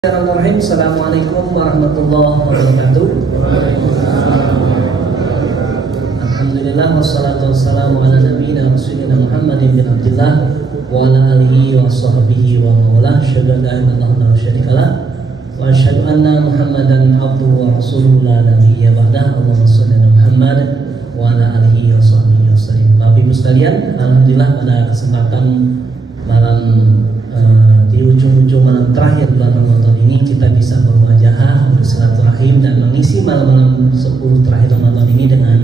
Bismillahirrahmanirrahim. Assalamualaikum warahmatullahi wabarakatuh. Alhamdulillah wassalatu wassalamu ala nabiyina rasulina Muhammadin bin Abdillah wa ala alihi wa sahbihi wa mawala. Asyhadu an la ilaha illallah wa syarikalah wa asyhadu anna Muhammadan abduhu wa rasuluhu la nabiyya ba'dah. Allahumma shalli ala Muhammad wa ala alihi wa sahbihi wasallam. Bapak Ibu sekalian, alhamdulillah pada kesempatan malam di ujung-ujung malam terakhir bulan Ramadan ini kita bisa bermuajahah, bersilaturahim dan mengisi malam-malam 10 terakhir Ramadan ini dengan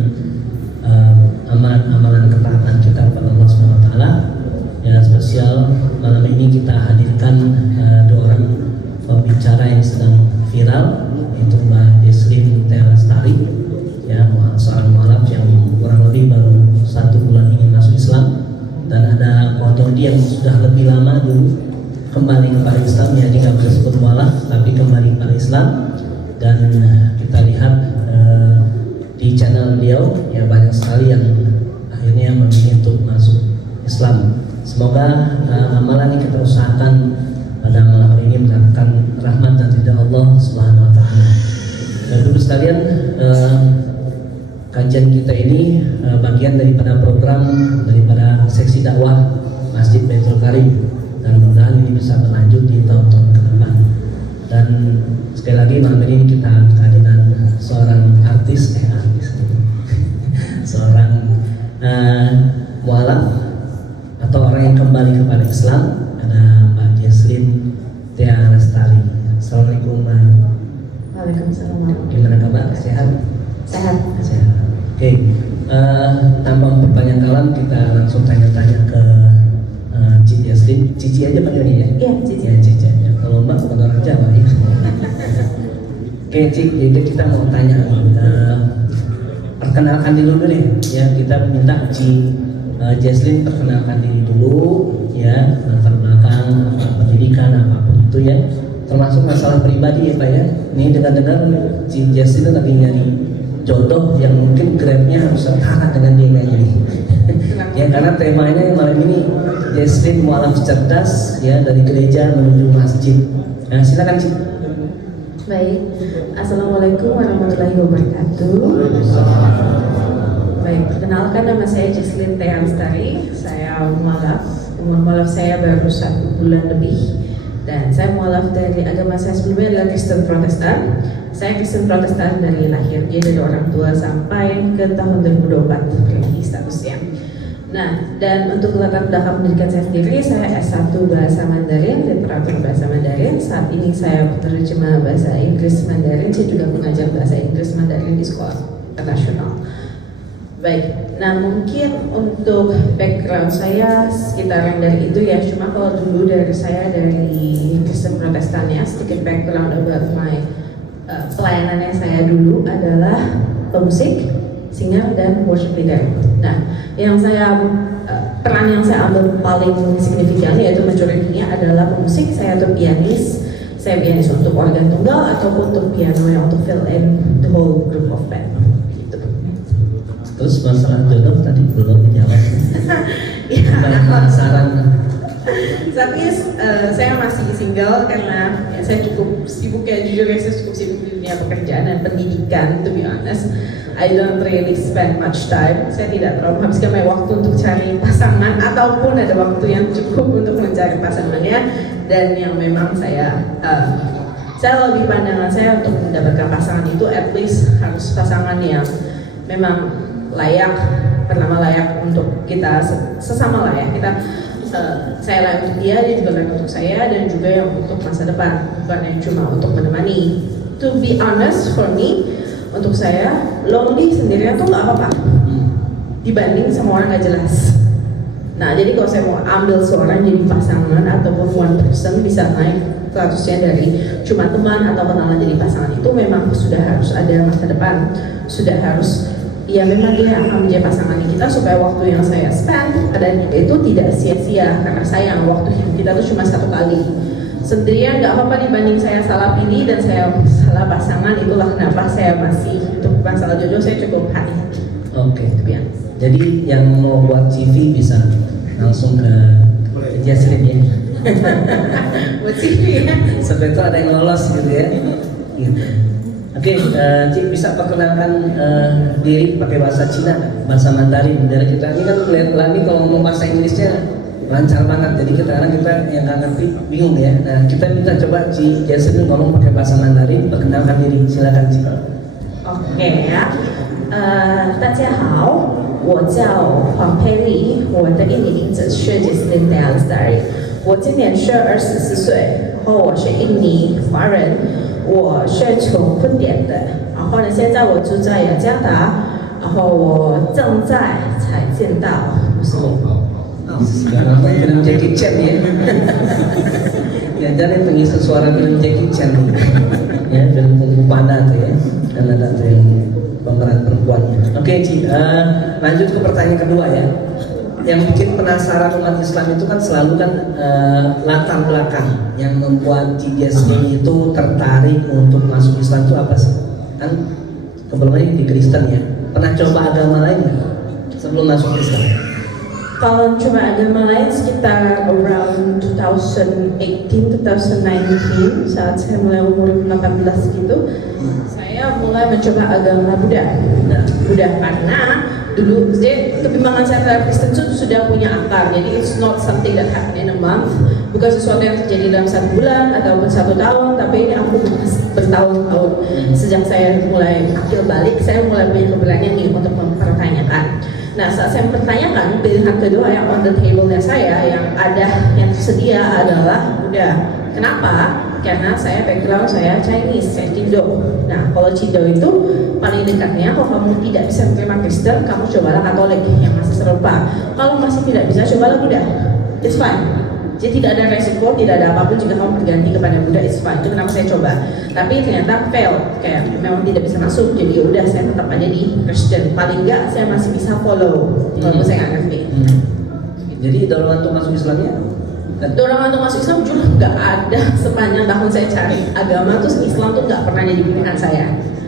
amalan-amalan ketaatan kita kepada Allah SWT. Ya, spesial malam ini kita hadirkan dua orang pembicara yang sedang viral, yaitu Mbak Jesslyn Tea Lestari, ya, seorang mualaf yang kurang lebih baru 1 bulan ingin masuk Islam, dan ada Kododi yang sudah lebih lama dulu kembali kepada Islam, ya, dia nggak bisa sebut mualaf tapi kembali kepada Islam. Dan kita lihat di channel beliau ya banyak sekali yang akhirnya memilih untuk masuk Islam. Semoga amalan yang kita usahakan pada malam hari ini mendapatkan rahmat dan ridha Allah Subhanahu wa taala. Dan dulu sekalian, kajian kita ini bagian daripada program daripada seksi dakwah Masjid Baitul Karim, dan mudah-mudahan ini bisa berlanjut di tahun-tahun ke depan. Dan sekali lagi malam ini kita kehadiran seorang artis seorang mualaf atau orang yang kembali kepada Islam, ada Mbak Jesslyn Tea Lestari. Assalamualaikum Mbak. Waalaikumsalam. Gimana kabar? Sehat? Sehat. Sehat. Oke. Tanpa berpanjang kalam kita langsung tanya-tanya ke Cici Jesslyn. Cici aja panggilnya ya? Iya, Cici. Ya, Cici aja. Kalau Mbak bukan orang Jawa ya. Oke, Cici, jadi kita mau tanya, perkenalkan diri dulu deh. Ya, kita minta Jesslyn perkenalkan diri dulu, ya, latar belakang, pendidikan, apapun itu ya. Termasuk masalah pribadi ya Pak ya. Ini dengar-dengar Cici Jesslyn lagi nyari jodoh yang mungkin grade-nya harus setara dengan dia kayaknya. Ya, karena temanya malam ini Jesslyn mualaf cerdas, ya, dari gereja menuju masjid. Nah, silakan Cik. Baik. Assalamualaikum warahmatullahi wabarakatuh. Baik, perkenalkan nama saya Jesslyn Tea Lestari. Saya mualaf. Umur mualaf saya baru 1 bulan lebih. Dan saya mualaf dari agama saya sebelumnya adalah Kristen Protestan. Saya Kristen Protestan dari lahir, jadi dari orang tua sampai ke tahun 2024 religi statusnya. Nah, dan untuk latar belakang pendidikan saya sendiri, saya S1 Bahasa Mandarin, literatur Bahasa Mandarin. Saat ini saya penerjemah Bahasa Inggris Mandarin. Saya juga mengajar Bahasa Inggris Mandarin di sekolah internasional. Baik, nah mungkin untuk background saya sekitaran dari itu ya. Cuma kalau dulu dari saya dari Kristen Protestan ya, sedikit background about my pelayanannya saya dulu adalah pemusik, singer, dan worship leader. Nah, yang saya peran yang saya ambil paling signifikan yaitu majoritinya adalah pemusik. Saya tuh pianis. Saya pianis untuk organ tunggal ataupun untuk piano yang untuk fill in the whole group of band. Gitu. Terus masalah jodoh tadi belum dijawab. Ya, Penasaran. tapi saya masih single karena ya, saya cukup sibuk ya, jujur ya, saya cukup sibuk di dunia pekerjaan dan pendidikan. To be honest, I don't really spend much time. Saya tidak terlalu menghabiskan banyak waktu untuk cari pasangan ataupun ada waktu yang cukup untuk mencari pasangannya. Dan yang memang saya lebih pandangan saya untuk mendapatkan pasangan itu at least harus pasangan yang memang layak, pertama layak untuk kita sesama lah ya, kita saya layak untuk dia juga layak untuk saya, dan juga yang untuk masa depan, bukan yang cuma untuk menemani. To be honest, for me, untuk saya lonely sendirian tuh nggak apa-apa dibanding sama orang nggak jelas. Nah, jadi kalau saya mau ambil seorang jadi pasangan ataupun one person bisa naik statusnya dari cuma teman atau kenalan jadi pasangan, itu memang sudah harus ada masa depan, sudah harus ya memang dia akan menjadi pasangan kita, supaya waktu yang saya spend dan itu tidak sia-sia, karena sayang waktu kita tuh cuma 1 kali. Sendirian nggak apa-apa dibanding saya salah pilih dan saya salah pasangan. Itulah kenapa saya masih untuk masalah jodoh saya cukup hati-hati. Oke, jadi yang mau buat CV bisa langsung ke Jesslyn ya. Buat CV ya. Sampai itu ada yang lolos gitu ya. Gitu. Oke, Cik bisa perkenalkan diri pakai bahasa Cina, bahasa Mandarin. Dari kita ini kan lihat Lani kalau ngomong bahasa Inggrisnya lancar banget, jadi kita yang nggak ngerti bingung ya. Nah, kita minta coba Ci Jason ngomong pakai bahasa Mandarin, perkenalkan diri, silakan Ci. OK 大家好，我叫黄佩丽，我的印尼名字是 Jesslyn Dalsari， 我今年是24岁，然后我是印尼华人，我是从昆典的，然后呢，现在我住在雅加达，然后我正在才见到穆斯林。 Sekarang film Jackie Chan ya. Ya jadi pengisi suara film Jackie Chan ya, film Kung Fu Panda tuh ya, dan ada tuh yang pemeran perempuannya. Oke Ci, lanjut ke pertanyaan kedua ya. Yang bikin penasaran umat Islam itu kan selalu kan latar belakang yang membuat Ci Jasmine itu tertarik untuk masuk Islam itu apa sih? Kan sebelumnya di Kristen ya. Pernah coba agama lain nggak sebelum masuk Islam? Kalau coba agama lain sekitar around 2018, 2019 saat saya mulai umur 18 gitu, saya mulai mencoba agama Buddha. Buddha karena dulu kebimbangan saya terhadap Kristen itu sudah punya akar, jadi it's not something that happened in a month, bukan sesuatu yang terjadi dalam 1 bulan ataupun 1 tahun, tapi ini aku bertahun-tahun. Sejak saya mulai akil balik, saya mulai punya keberanian nih untuk mempertanyakan. Nah, saat saya mempertanyakan, pilihan kedua yang on the table-nya saya yang tersedia adalah Buddha. Kenapa? Karena background saya Chinese, saya Cindo. Nah, kalau Cindo itu paling dekatnya, kalau kamu tidak bisa menerima Kristen, kamu cobalah Katolik yang masih serupa. Kalau masih tidak bisa, cobalah Buddha. It's fine. Jadi tidak ada resiko, tidak ada apapun jika kamu berganti kepada Buddha, it's fine. Itu kenapa saya coba. Tapi ternyata fail, kayak memang tidak bisa masuk. Jadi udah saya tetap aja di Kristen. Paling enggak saya masih bisa follow, walaupun saya nggak ngerti. Jadi dorongan untuk masuk Islamnya? Dorongan untuk masuk Islam jujur nggak ada sepanjang tahun saya cari agama tuh Islam tuh nggak pernah jadi pilihan saya.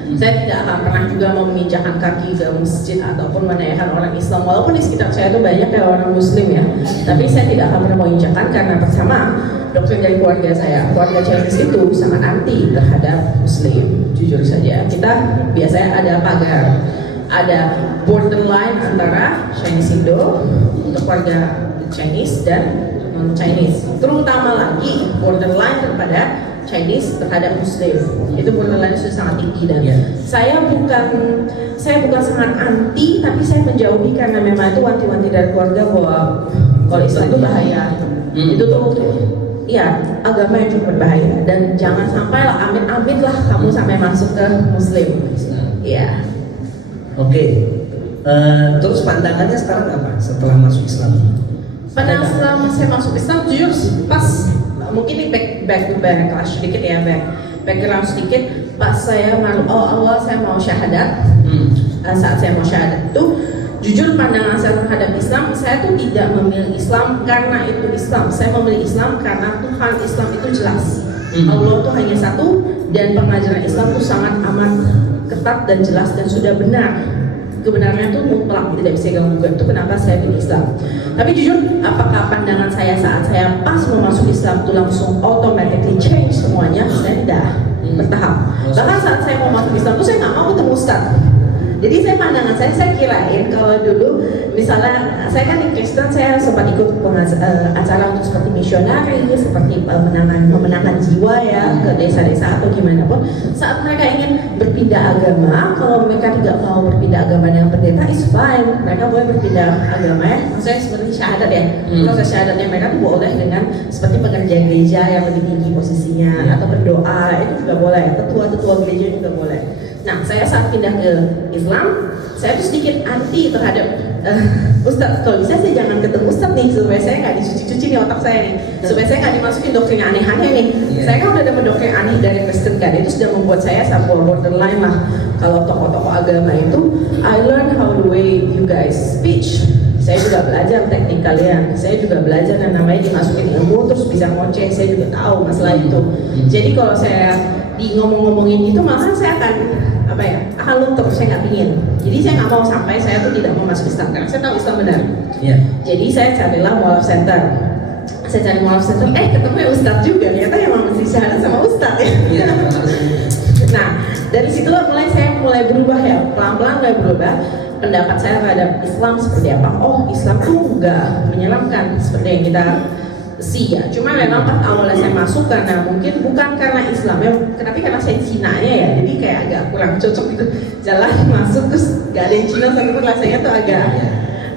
Saya tidak akan pernah juga meminjakan kaki ke masjid ataupun menaikkan orang Islam, walaupun di sekitar saya itu banyak kayak orang Muslim ya. Tapi saya tidak akan pernah menginjakan karena pertama doktrin dari keluarga saya, keluarga Chinese itu sangat anti terhadap Muslim. Jujur saja, kita biasanya ada pagar, ada borderline antara Chinese Indo untuk keluarga Chinese dan non Chinese. Terutama lagi borderline daripada Chinese terhadap Muslim, itu borderline sudah sangat tinggi dan saya bukan sangat anti, tapi saya menjauhi karena memang itu wanti-wanti dari keluarga bahwa kalau Islam itu bahaya. Itu tuh ya agama yang cukup berbahaya dan jangan sampai lah amit-amit lah kamu sampai masuk ke Muslim. Iya. Oke. Terus pandangannya sekarang apa setelah masuk Islam? Pada selama saya masuk Islam jujur pas mungkin ini back sedikit ya, background sedikit. Pas saya awal saya mau syahadat, saat saya mau syahadat itu jujur pandangan saya terhadap Islam, saya tuh tidak memilih Islam karena itu Islam. Saya memilih Islam karena Tuhan Islam itu jelas, Allah tuh hanya satu dan pengajaran Islam tuh sangat amat ketat dan jelas dan sudah benar. Kebenarannya itu mutlak, tidak bisa diganggu. Itu kenapa saya pilih Islam. Tapi jujur, apakah pandangan saya saat saya pas mau masuk Islam itu langsung automatically change semuanya? Saya tidak, bertahap. Bahkan saat saya mau masuk Islam itu saya nggak mau ketemu Ustaz. Jadi pandangan saya kirain kalau dulu misalnya saya kan di Kristen, saya sempat ikut acara untuk seperti misionari, seperti memenangkan jiwa ya ke desa-desa atau gimana pun. Saat mereka ingin berpindah agama, kalau mereka tidak mau berpindah agama dengan pendeta, is fine. Mereka boleh berpindah agama ya, maksudnya seperti syahadat ya. Proses syahadatnya mereka tuh boleh dengan seperti pekerja gereja yang lebih tinggi posisinya atau berdoa, itu juga boleh. Ketua-ketua gereja juga boleh. Nah, saya saat pindah ke Islam, saya tuh sedikit anti terhadap Ustadz. Kalau bisa saya jangan ketemu Ustadz nih, supaya saya nggak dicuci-cuci nih otak saya nih, supaya saya nggak dimasukin doktrin aneh-aneh nih. Saya kan udah dapat doktrin aneh dari Kristen kan, itu sudah membuat saya sampai borderline lah. Kalau tokoh-tokoh agama itu, I learn how the way you guys speech. Saya juga belajar teknik kalian, saya juga belajar yang namanya dimasukin ilmu terus bisa ngoceh, saya juga tahu masalah itu. Jadi kalau saya di ngomong-ngomongin itu, malah saya akan halus terus, saya nggak pingin. Jadi saya nggak mau sampai saya tuh tidak mau masuk Islam karena saya tahu Islam benar. Jadi saya carilah Mualaf Center. Saya cari mualaf center, ketemu ya Ustadz juga, ternyata yang mesti syahadat sama Ustadz ya. Iya, Nah, dari situlah saya mulai berubah ya, pelan-pelan mulai berubah pendapat saya terhadap Islam seperti apa. Oh, Islam tuh nggak menyeramkan seperti yang kita ya. Cuma memang pas awalnya saya masuk karena mungkin bukan karena Islamnya, tapi karena saya Cinanya ya, jadi kayak agak kurang cocok gitu. Jalan masuk terus gak ada yang Cina, sampai rasanya tuh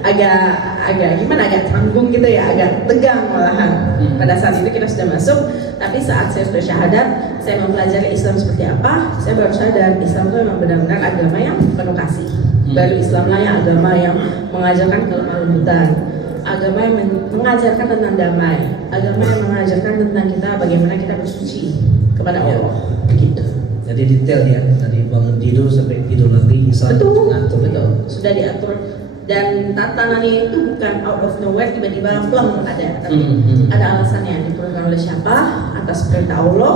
agak gimana, agak canggung gitu ya, agak tegang malahan. Pada saat itu kita sudah masuk, tapi saat saya sudah syahadat, saya mempelajari Islam seperti apa, saya baru sadar Islam itu memang benar-benar agama yang penuh kasih. Baru Islamlah yang agama yang mengajarkan kelemah lembutan, agama yang mengajarkan tentang damai, agama yang mengajarkan tentang kita bagaimana kita bersuci kepada Allah. Begitu. Jadi detail ya, dari bangun tidur sampai tidur lagi Islam Betul, sudah diatur. Dan tantangannya itu bukan out of nowhere tiba-tiba plong ada, tapi ada alasannya, diperlukan oleh siapa, atas perintah Allah,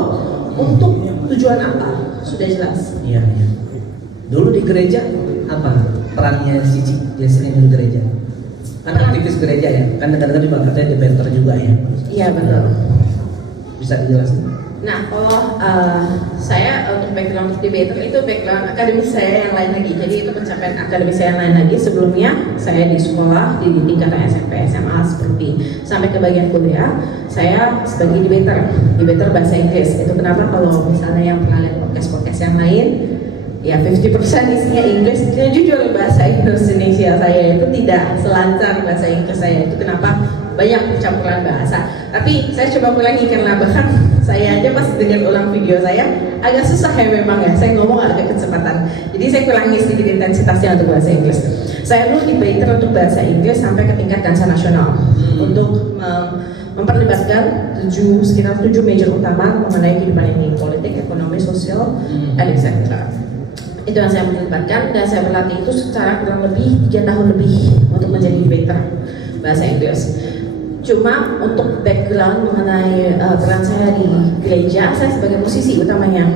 untuk tujuan apa, sudah jelas. Iya. Dulu di gereja apa perannya Cici Jesslyn di gereja? Kan aktivis gereja ya, kan kadang-kadang juga katanya debater juga ya. Iya betul. Bisa dijelasin? Nah, kalau saya untuk background debater itu background akademis saya yang lain lagi. Jadi itu pencapaian akademis saya yang lain lagi. Sebelumnya saya di sekolah di tingkatan SMP, SMA seperti sampai ke bagian kuliah, saya sebagai debater bahasa Inggris. Itu kenapa kalau misalnya yang pernah lihat podcast yang lain, ya 50% isinya Inggris. Jujur bahasa Indonesia saya itu tidak selancar bahasa Inggris saya. Itu kenapa banyak campuran bahasa. Tapi saya coba ulangi karena bahkan saya aja pas dengar ulang video saya agak susah ya memang ya. Saya ngomong agak kecepatan. Jadi saya kurangi sedikit intensitasnya untuk bahasa Inggris. Saya dulu debater untuk bahasa Inggris sampai ke tingkat kancah nasional untuk memperlibatkan sekitar 7 major utama mengenai kehidupan ini, politik, ekonomi, sosial, dan etc. Itu yang saya melibatkan dan saya berlatih itu secara kurang lebih 3 tahun lebih untuk menjadi debater bahasa Inggris. Cuma untuk background mengenai peran saya di gereja, saya sebagai musisi utamanya.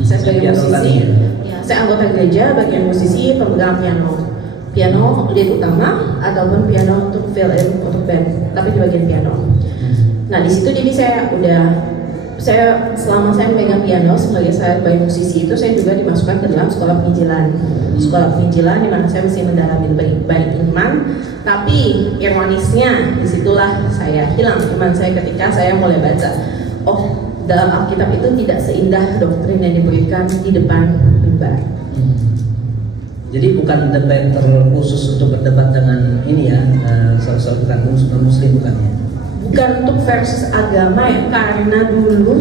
Saya sebagai musisi, ya, saya anggota gereja, bagian musisi, pemegang piano lead utama ataupun piano untuk fill in untuk band, tapi di bagian piano. Nah di situ jadi saya selama saya memegang piano sebagai musisi itu saya juga dimasukkan ke dalam sekolah penginjilan di mana saya mesti mendalami baik iman, tapi ironisnya disitulah saya hilang iman saya ketika saya mulai baca dalam Alkitab itu tidak seindah doktrin yang diberikan di depan mimbar. Jadi bukan debater khusus untuk berdebat dengan ini ya, bukan muslim bukan ya? Bukan untuk versus agama ya, karena dulu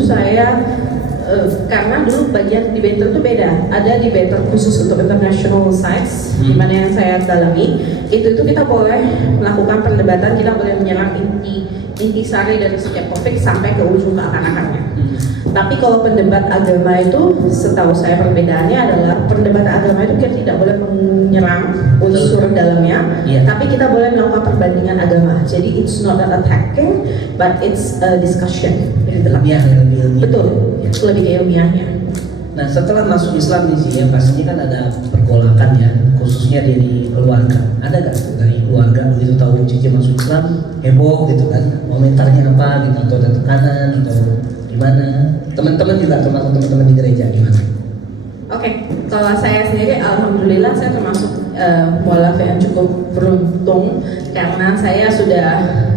bagian debater itu beda. Ada debater khusus untuk international sites, di mana yang saya dalami itu kita boleh melakukan perdebatan, kita boleh menyerang intisari dari setiap topik sampai ke ujung ke akar-akarnya. Tapi kalau pendebat agama itu, setahu saya perbedaannya adalah pendebat agama itu kita tidak boleh menyerang unsur dalamnya, tapi kita boleh melakukan perbandingan agama. Jadi it's not an attacking, but it's a discussion. Ilmiah. Betul, lebih ke ilmiahnya. Nah setelah masuk Islam nih ya pastinya kan ada pergolakan ya, khususnya dari keluarga. Ada gak dari keluarga begitu tahu Cici masuk Islam heboh gitu kan, komentarnya apa gitu, atau ada tekanan atau gimana? Teman-teman juga termasuk teman-teman di gereja gimana? Oke, kalau saya sendiri alhamdulillah saya termasuk mualaf yang cukup beruntung karena saya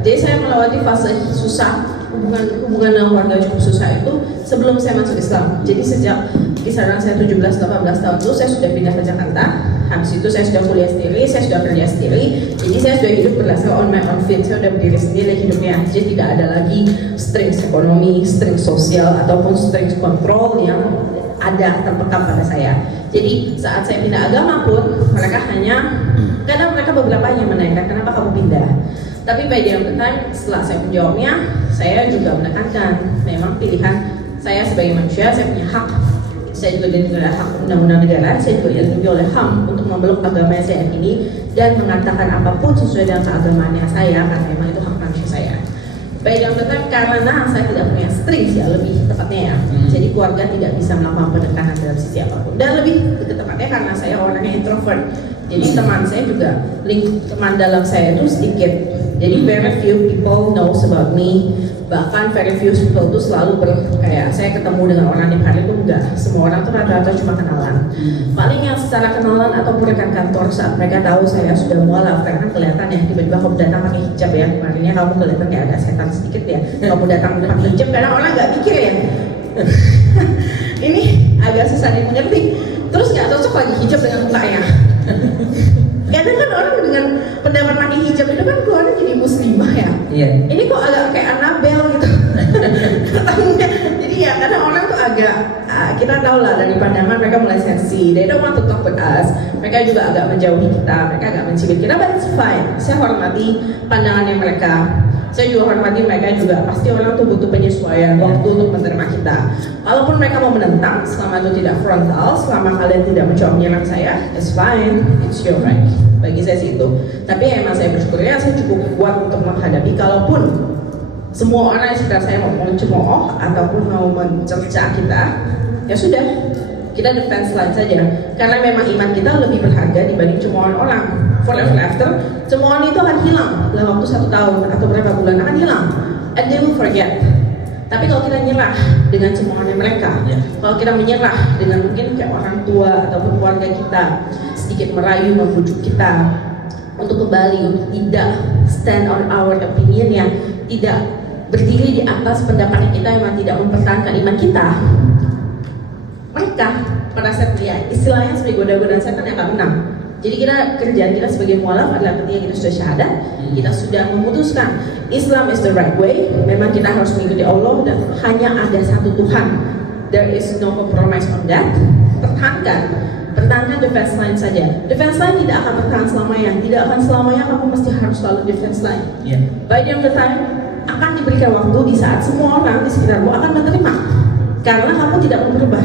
melewati fase susah, hubungan dengan keluarga cukup susah itu sebelum saya masuk Islam. Jadi sejak kisaran saya 17-18 tahun itu saya sudah pindah ke Jakarta. Habis itu saya sudah kuliah sendiri, saya sudah kerja sendiri. Jadi saya sudah hidup berdasarkan on my own feet. Saya sudah berdiri sendiri hidupnya. Jadi tidak ada lagi strings ekonomi, strings sosial ataupun strings kontrol yang ada terpekam pada saya. Jadi saat saya pindah agama pun kadang mereka beberapa yang menanyakan kenapa kamu pindah. Tapi by the end of the time setelah saya menjawabnya, saya juga menekankan memang pilihan saya sebagai manusia, saya punya hak. Saya juga dilindungi oleh hak undang-undang negara, saya juga dilindungi oleh HAM untuk memeluk agama yang saya yakini dan mengatakan apapun sesuai dengan keagamaannya saya karena memang itu hak manusia saya. By the end of the time karena saya tidak punya strings ya lebih tepatnya ya. Jadi keluarga tidak bisa melakukan penekanan dalam sisi apapun. Dan lebih tepatnya karena saya orangnya introvert. Jadi teman saya juga, teman dalam saya itu sedikit. Jadi very few people knows about me. Bahkan very few people tuh selalu kayak saya ketemu dengan orang tiap hari tuh enggak. Semua orang tuh rata-rata cuma kenalan. Paling yang secara kenalan ataupun rekan kantor saat mereka tahu saya sudah mualaf, karena kelihatan ya tiba-tiba kamu datang pakai hijab ya, kemarinnya kamu kelihatan kayak ada setan sedikit ya. Kamu datang pakai hijab karena orang nggak mikir ya. Ini agak susah dimengerti. Terus nggak cocok lagi hijab dengan mukanya. Kadang kan orang dengan pendapat pakai hijab itu kan keluarnya jadi muslimah ya. Iya. Ini kok agak kayak Annabelle gitu. Jadi ya kadang orang tuh agak kita tahu lah dari pandangan mereka mulai sensi. They don't want to talk with us. Mereka juga agak menjauhi kita. Mereka agak mencibir kita, but it's fine. Saya hormati pandangannya mereka. Saya juga hormati mereka juga. Pasti orang tuh butuh penyesuaian waktu untuk menerima kita. Walaupun mereka mau menentang, selama itu tidak frontal, selama kalian tidak mencoba menyerang saya, it's fine, it's your right. Bagi saya sih itu. Tapi ya emang saya bersyukurnya saya cukup kuat untuk menghadapi. Kalaupun semua orang yang sekitar saya mau mencemooh ataupun mau mencerca kita, ya sudah, kita defense line saja. Karena memang iman kita lebih berharga dibanding cemoohan orang. Forever after, cemoohan itu akan hilang dalam waktu 1 tahun atau berapa bulan akan hilang, and they will forget. Tapi kalau kita nyerah dengan cemoohannya mereka, kalau kita menyerah dengan mungkin kayak orang tua ataupun keluarga kita, sedikit merayu membujuk kita untuk kembali, untuk tidak stand on our opinion, yang tidak berdiri di atas pendapat kita, yang tidak mempertahankan iman kita, mereka pada saat ya istilahnya sebagai goda-godaan setan yang akan menang. Jadi kerjaan kita sebagai mualaf adalah ketika kita sudah syahadat, kita sudah memutuskan Islam is the right way. Memang kita harus mengikuti Allah dan hanya ada satu Tuhan. There is no compromise on that. Pertahankan defense line saja. Defense line tidak akan bertahan selamanya. Tidak akan selamanya kamu mesti harus selalu defense line. By the end of the time akan diberikan waktu di saat semua orang di sekitarmu akan menerima, karena kamu tidak mau berubah.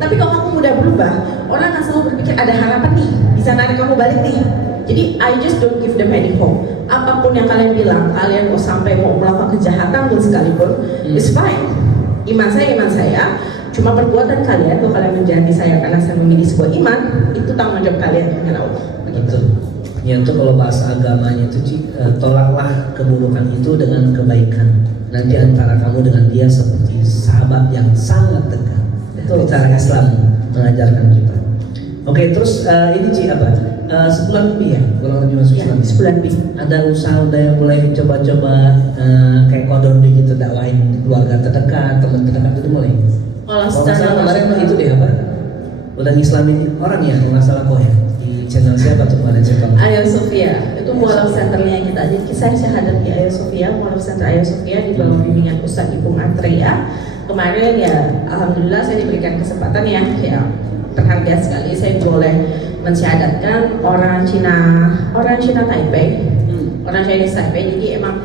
Tapi kalau kamu mudah berubah, orang akan selalu berpikir ada harapan nih, bisa narik kamu balik nih. Jadi I just don't give them any hope. Apapun yang kalian bilang, kalian mau sampai mau melakukan kejahatan pun sekalipun, it's fine. Iman saya. Cuma perbuatan kalian, kalau kalian menjadi saya karena saya memilih sebuah iman, itu tanggung jawab kalian dengan Allah. Begitu. Ya itu kalau bahasa agamanya itu tolaklah keburukan itu dengan kebaikan. Nanti antara kamu dengan dia seperti sahabat yang sangat dekat. Itu cara Islam mengajarkan kita. Oke, terus ini Ci apa? Sebulan lebih ya, kurang lebih masuk sebulan lebih. Ada usaha udah yang mulai coba-coba kayak kodon gitu, dakwain keluarga terdekat, teman terdekat itu mulai. Kalau secara kemarin itu deh apa? Udah ngislamin orang ya, kalau nggak salah kok ya. Di channel siapa tuh kemarin saya tahu? Ayah Sofia, itu mualaf centernya kita. Jadi saya syahadat di Ayah Sofia, mualaf center Ayah Sofia di bawah bimbingan Ustadz Ipung Atreya. Kemarin ya, alhamdulillah saya diberikan kesempatan ya berharga sekali. Saya boleh mensyahadatkan orang Cina Taipei, orang Chinese Taipei. Jadi emang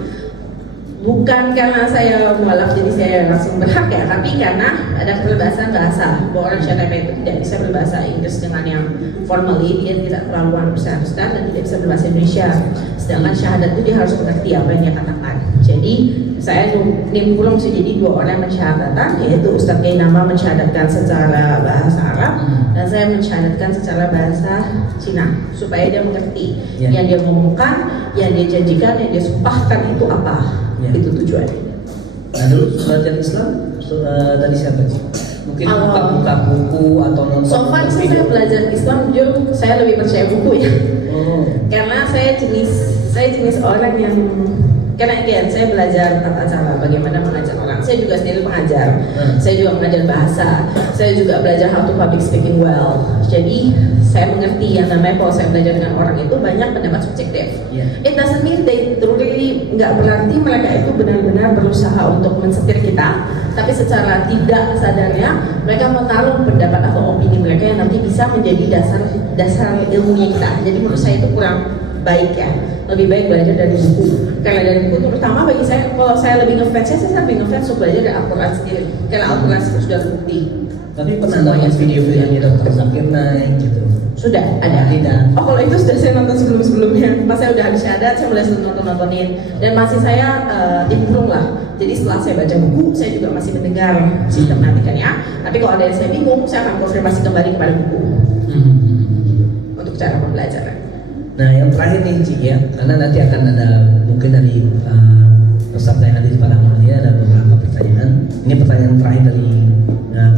bukan karena saya mualaf jadi saya langsung berharga, tapi karena ada kebebasan bahasa. Bahwa orang Cina Taipei itu tidak bisa berbahasa Inggris dengan yang formally, dia tidak terlalu haruskan dan tidak bisa berbahasa Indonesia. Sedangkan syahadat itu dia harus mengerti apa yang dia katakan. Jadi saya nimbrung sih, jadi 2 orang mensyahadatan, yaitu Ustadz Gainama mensyahadatkan secara bahasa Arab dan saya mensyahadatkan secara bahasa Cina, supaya dia mengerti yang dia ngomongkan, yang dia janjikan, yang dia sumpahkan itu apa. Itu tujuannya. Nah dulu belajar Islam dari siapa sih? Mungkin buka buku atau nonton. So far saya belajar Islam, jujur saya lebih percaya buku ya. Karena saya jenis orang yang, karena again saya belajar tata cara bagaimana mengajar orang. Saya juga sendiri pengajar. Saya juga mengajar bahasa. Saya juga belajar how to public speaking well. Jadi saya mengerti yang namanya kalau saya belajar dengan orang itu banyak pendapat subjektif. It doesn't mean they really, nggak berarti mereka itu benar-benar berusaha untuk mensetir kita, tapi secara tidak sadarnya mereka menaruh pendapat atau opini mereka yang nanti bisa menjadi dasar ilmunya kita. Jadi menurut saya itu kurang baik ya. Lebih baik belajar dari buku. Karena dari buku terutama bagi saya, kalau saya lebih ngefans, saya lebih ngefans untuk belajar dari Al-Quran sendiri. Karena Al-Quran sudah terbukti. Tapi pernah nonton video-video yang Dr. Zakir naik gitu? Sudah ada. Tidak. Oh kalau itu sudah saya nonton sebelum-sebelumnya. Pas saya udah habis syahadat, saya mulai nontonin. Dan masih saya nimbrung lah. Jadi setelah saya baca buku, saya juga masih mendengar sistematikannya. Tapi kalau ada yang saya bingung, saya akan konfirmasi kembali kepada buku untuk cara pembelajaran. Nah, yang terakhir nih Ci ya, karena nanti akan ada mungkin dari peserta yang hadir pada malam ini ada beberapa pertanyaan. Ini pertanyaan terakhir dari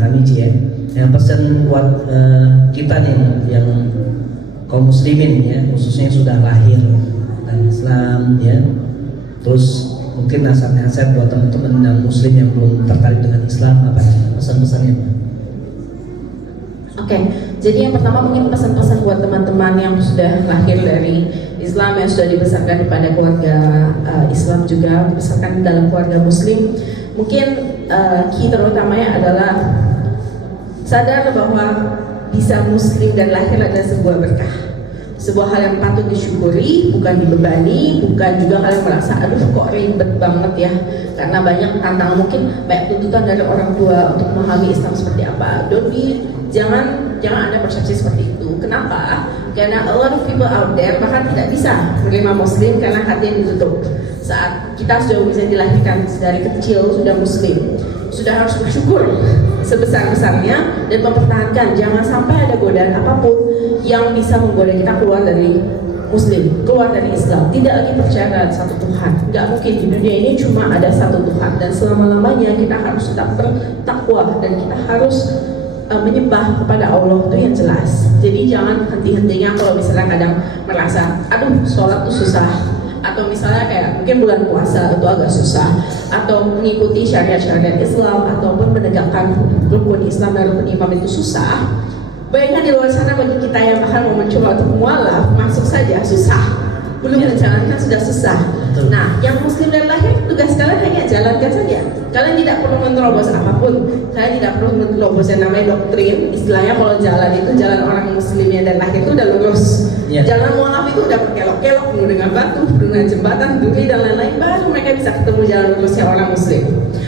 kami Ci ya. Yang pesan buat kita nih yang kaum muslimin ya, khususnya yang sudah lahir dan Islam ya. Terus mungkin nasihat-nasihat buat teman-teman yang muslim yang belum tertarik dengan Islam, apa pesan-pesannya Pak? Oke, jadi yang pertama mungkin pesan-pesan buat teman-teman yang sudah lahir dari Islam, yang sudah dibesarkan pada keluarga Islam juga, dibesarkan dalam keluarga Muslim. Mungkin key terutamanya adalah sadar bahwa bisa Muslim dan lahir adalah sebuah berkah, sebuah hal yang patut disyukuri, bukan dibebani, bukan juga kalian merasa aduh kok ribet banget ya, karena banyak tantangan, mungkin banyak tuntutan dari orang tua untuk memahami Islam seperti apa. Jangan ada persepsi seperti itu. Kenapa? Karena a lot of people out there bahkan tidak bisa menerima Muslim karena hatinya ditutup. Saat kita sudah bisa dilahirkan dari kecil sudah Muslim, sudah harus bersyukur sebesar-besarnya dan mempertahankan. Jangan sampai ada godaan apapun yang bisa menggoda kita keluar dari Muslim, keluar dari Islam, tidak lagi percaya pada satu Tuhan. Nggak mungkin di dunia ini cuma ada satu Tuhan, dan selama-lamanya kita harus tetap bertakwa dan kita harus menyembah kepada Allah, itu yang jelas. Jadi jangan henti-hentinya kalau misalnya kadang merasa aduh sholat tuh susah, atau misalnya kayak mungkin bulan puasa itu agak susah, atau mengikuti syariat-syariat Islam ataupun menegakkan rukun Islam dan rukun iman itu susah. Bayangkan di luar sana bagi kita yang bahkan mau mencoba untuk mualaf, masuk saja susah, belum menjalankan sudah susah. Nah, yang Muslim dan lahir tugas kalian hanya jalankan saja. Kalian tidak perlu menerobos apapun. Kalian tidak perlu menerobos yang namanya doktrin. Istilahnya kalau jalan itu jalan orang Muslim yang dan lahir itu udah lurus. Jalan mualaf itu udah berkelok-kelok, penuh dengan batu, penuh dengan jembatan, duri dan lain-lain, baru mereka bisa ketemu jalan lurusnya orang Muslim.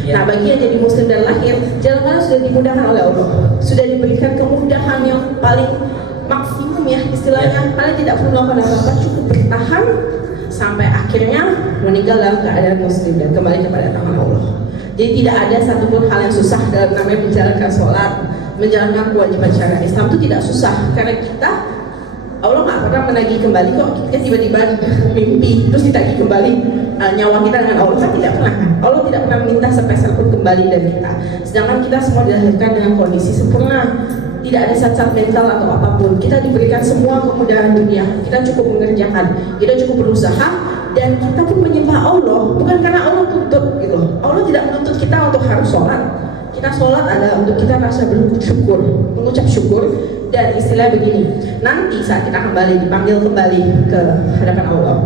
Nah, bagi yang jadi Muslim dan lahir, jalan kalian sudah dimudahkan oleh Allah. Sudah diberikan kemudahan yang paling maksimum ya istilahnya. Kalian tidak perlu melakukan apa-apa, cukup bertahan sampai akhirnya meninggal dalam keadaan Muslim dan kembali kepada tangan Allah. Jadi tidak ada satupun hal yang susah dalam namanya menjalankan sholat, menjalankan kewajiban syariat Islam itu tidak susah, karena kita Allah nggak pernah menagih kembali kok. Kita tiba-tiba mimpi terus ditagih kembali nyawa kita dengan Allah, kan tidak pernah kan? Allah tidak pernah minta sepeser pun kembali dari kita. Sedangkan kita semua dilahirkan dengan kondisi sempurna, tidak ada cacat mental atau apapun. Kita diberikan semua kemudahan dunia. Kita cukup mengerjakan, kita cukup berusaha, dan kita pun menyembah Allah bukan karena Allah tuntut gitu. Allah tidak menuntut kita untuk harus sholat. Kita sholat adalah untuk kita rasa bersyukur, mengucap syukur. Dan istilah begini, nanti saat kita kembali dipanggil kembali ke hadapan Allah,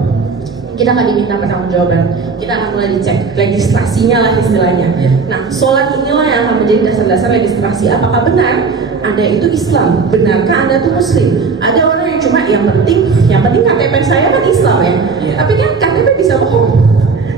kita akan diminta pertanggungjawaban. Kita akan mulai dicek registrasinya lah istilahnya. Nah, sholat inilah yang akan menjadi dasar-dasar registrasi. Apakah benar Anda itu Islam? Benarkah Anda itu Muslim? Ada orang yang cuma yang penting KTP saya kan Islam ya. Tapi kan KTP bisa bohong.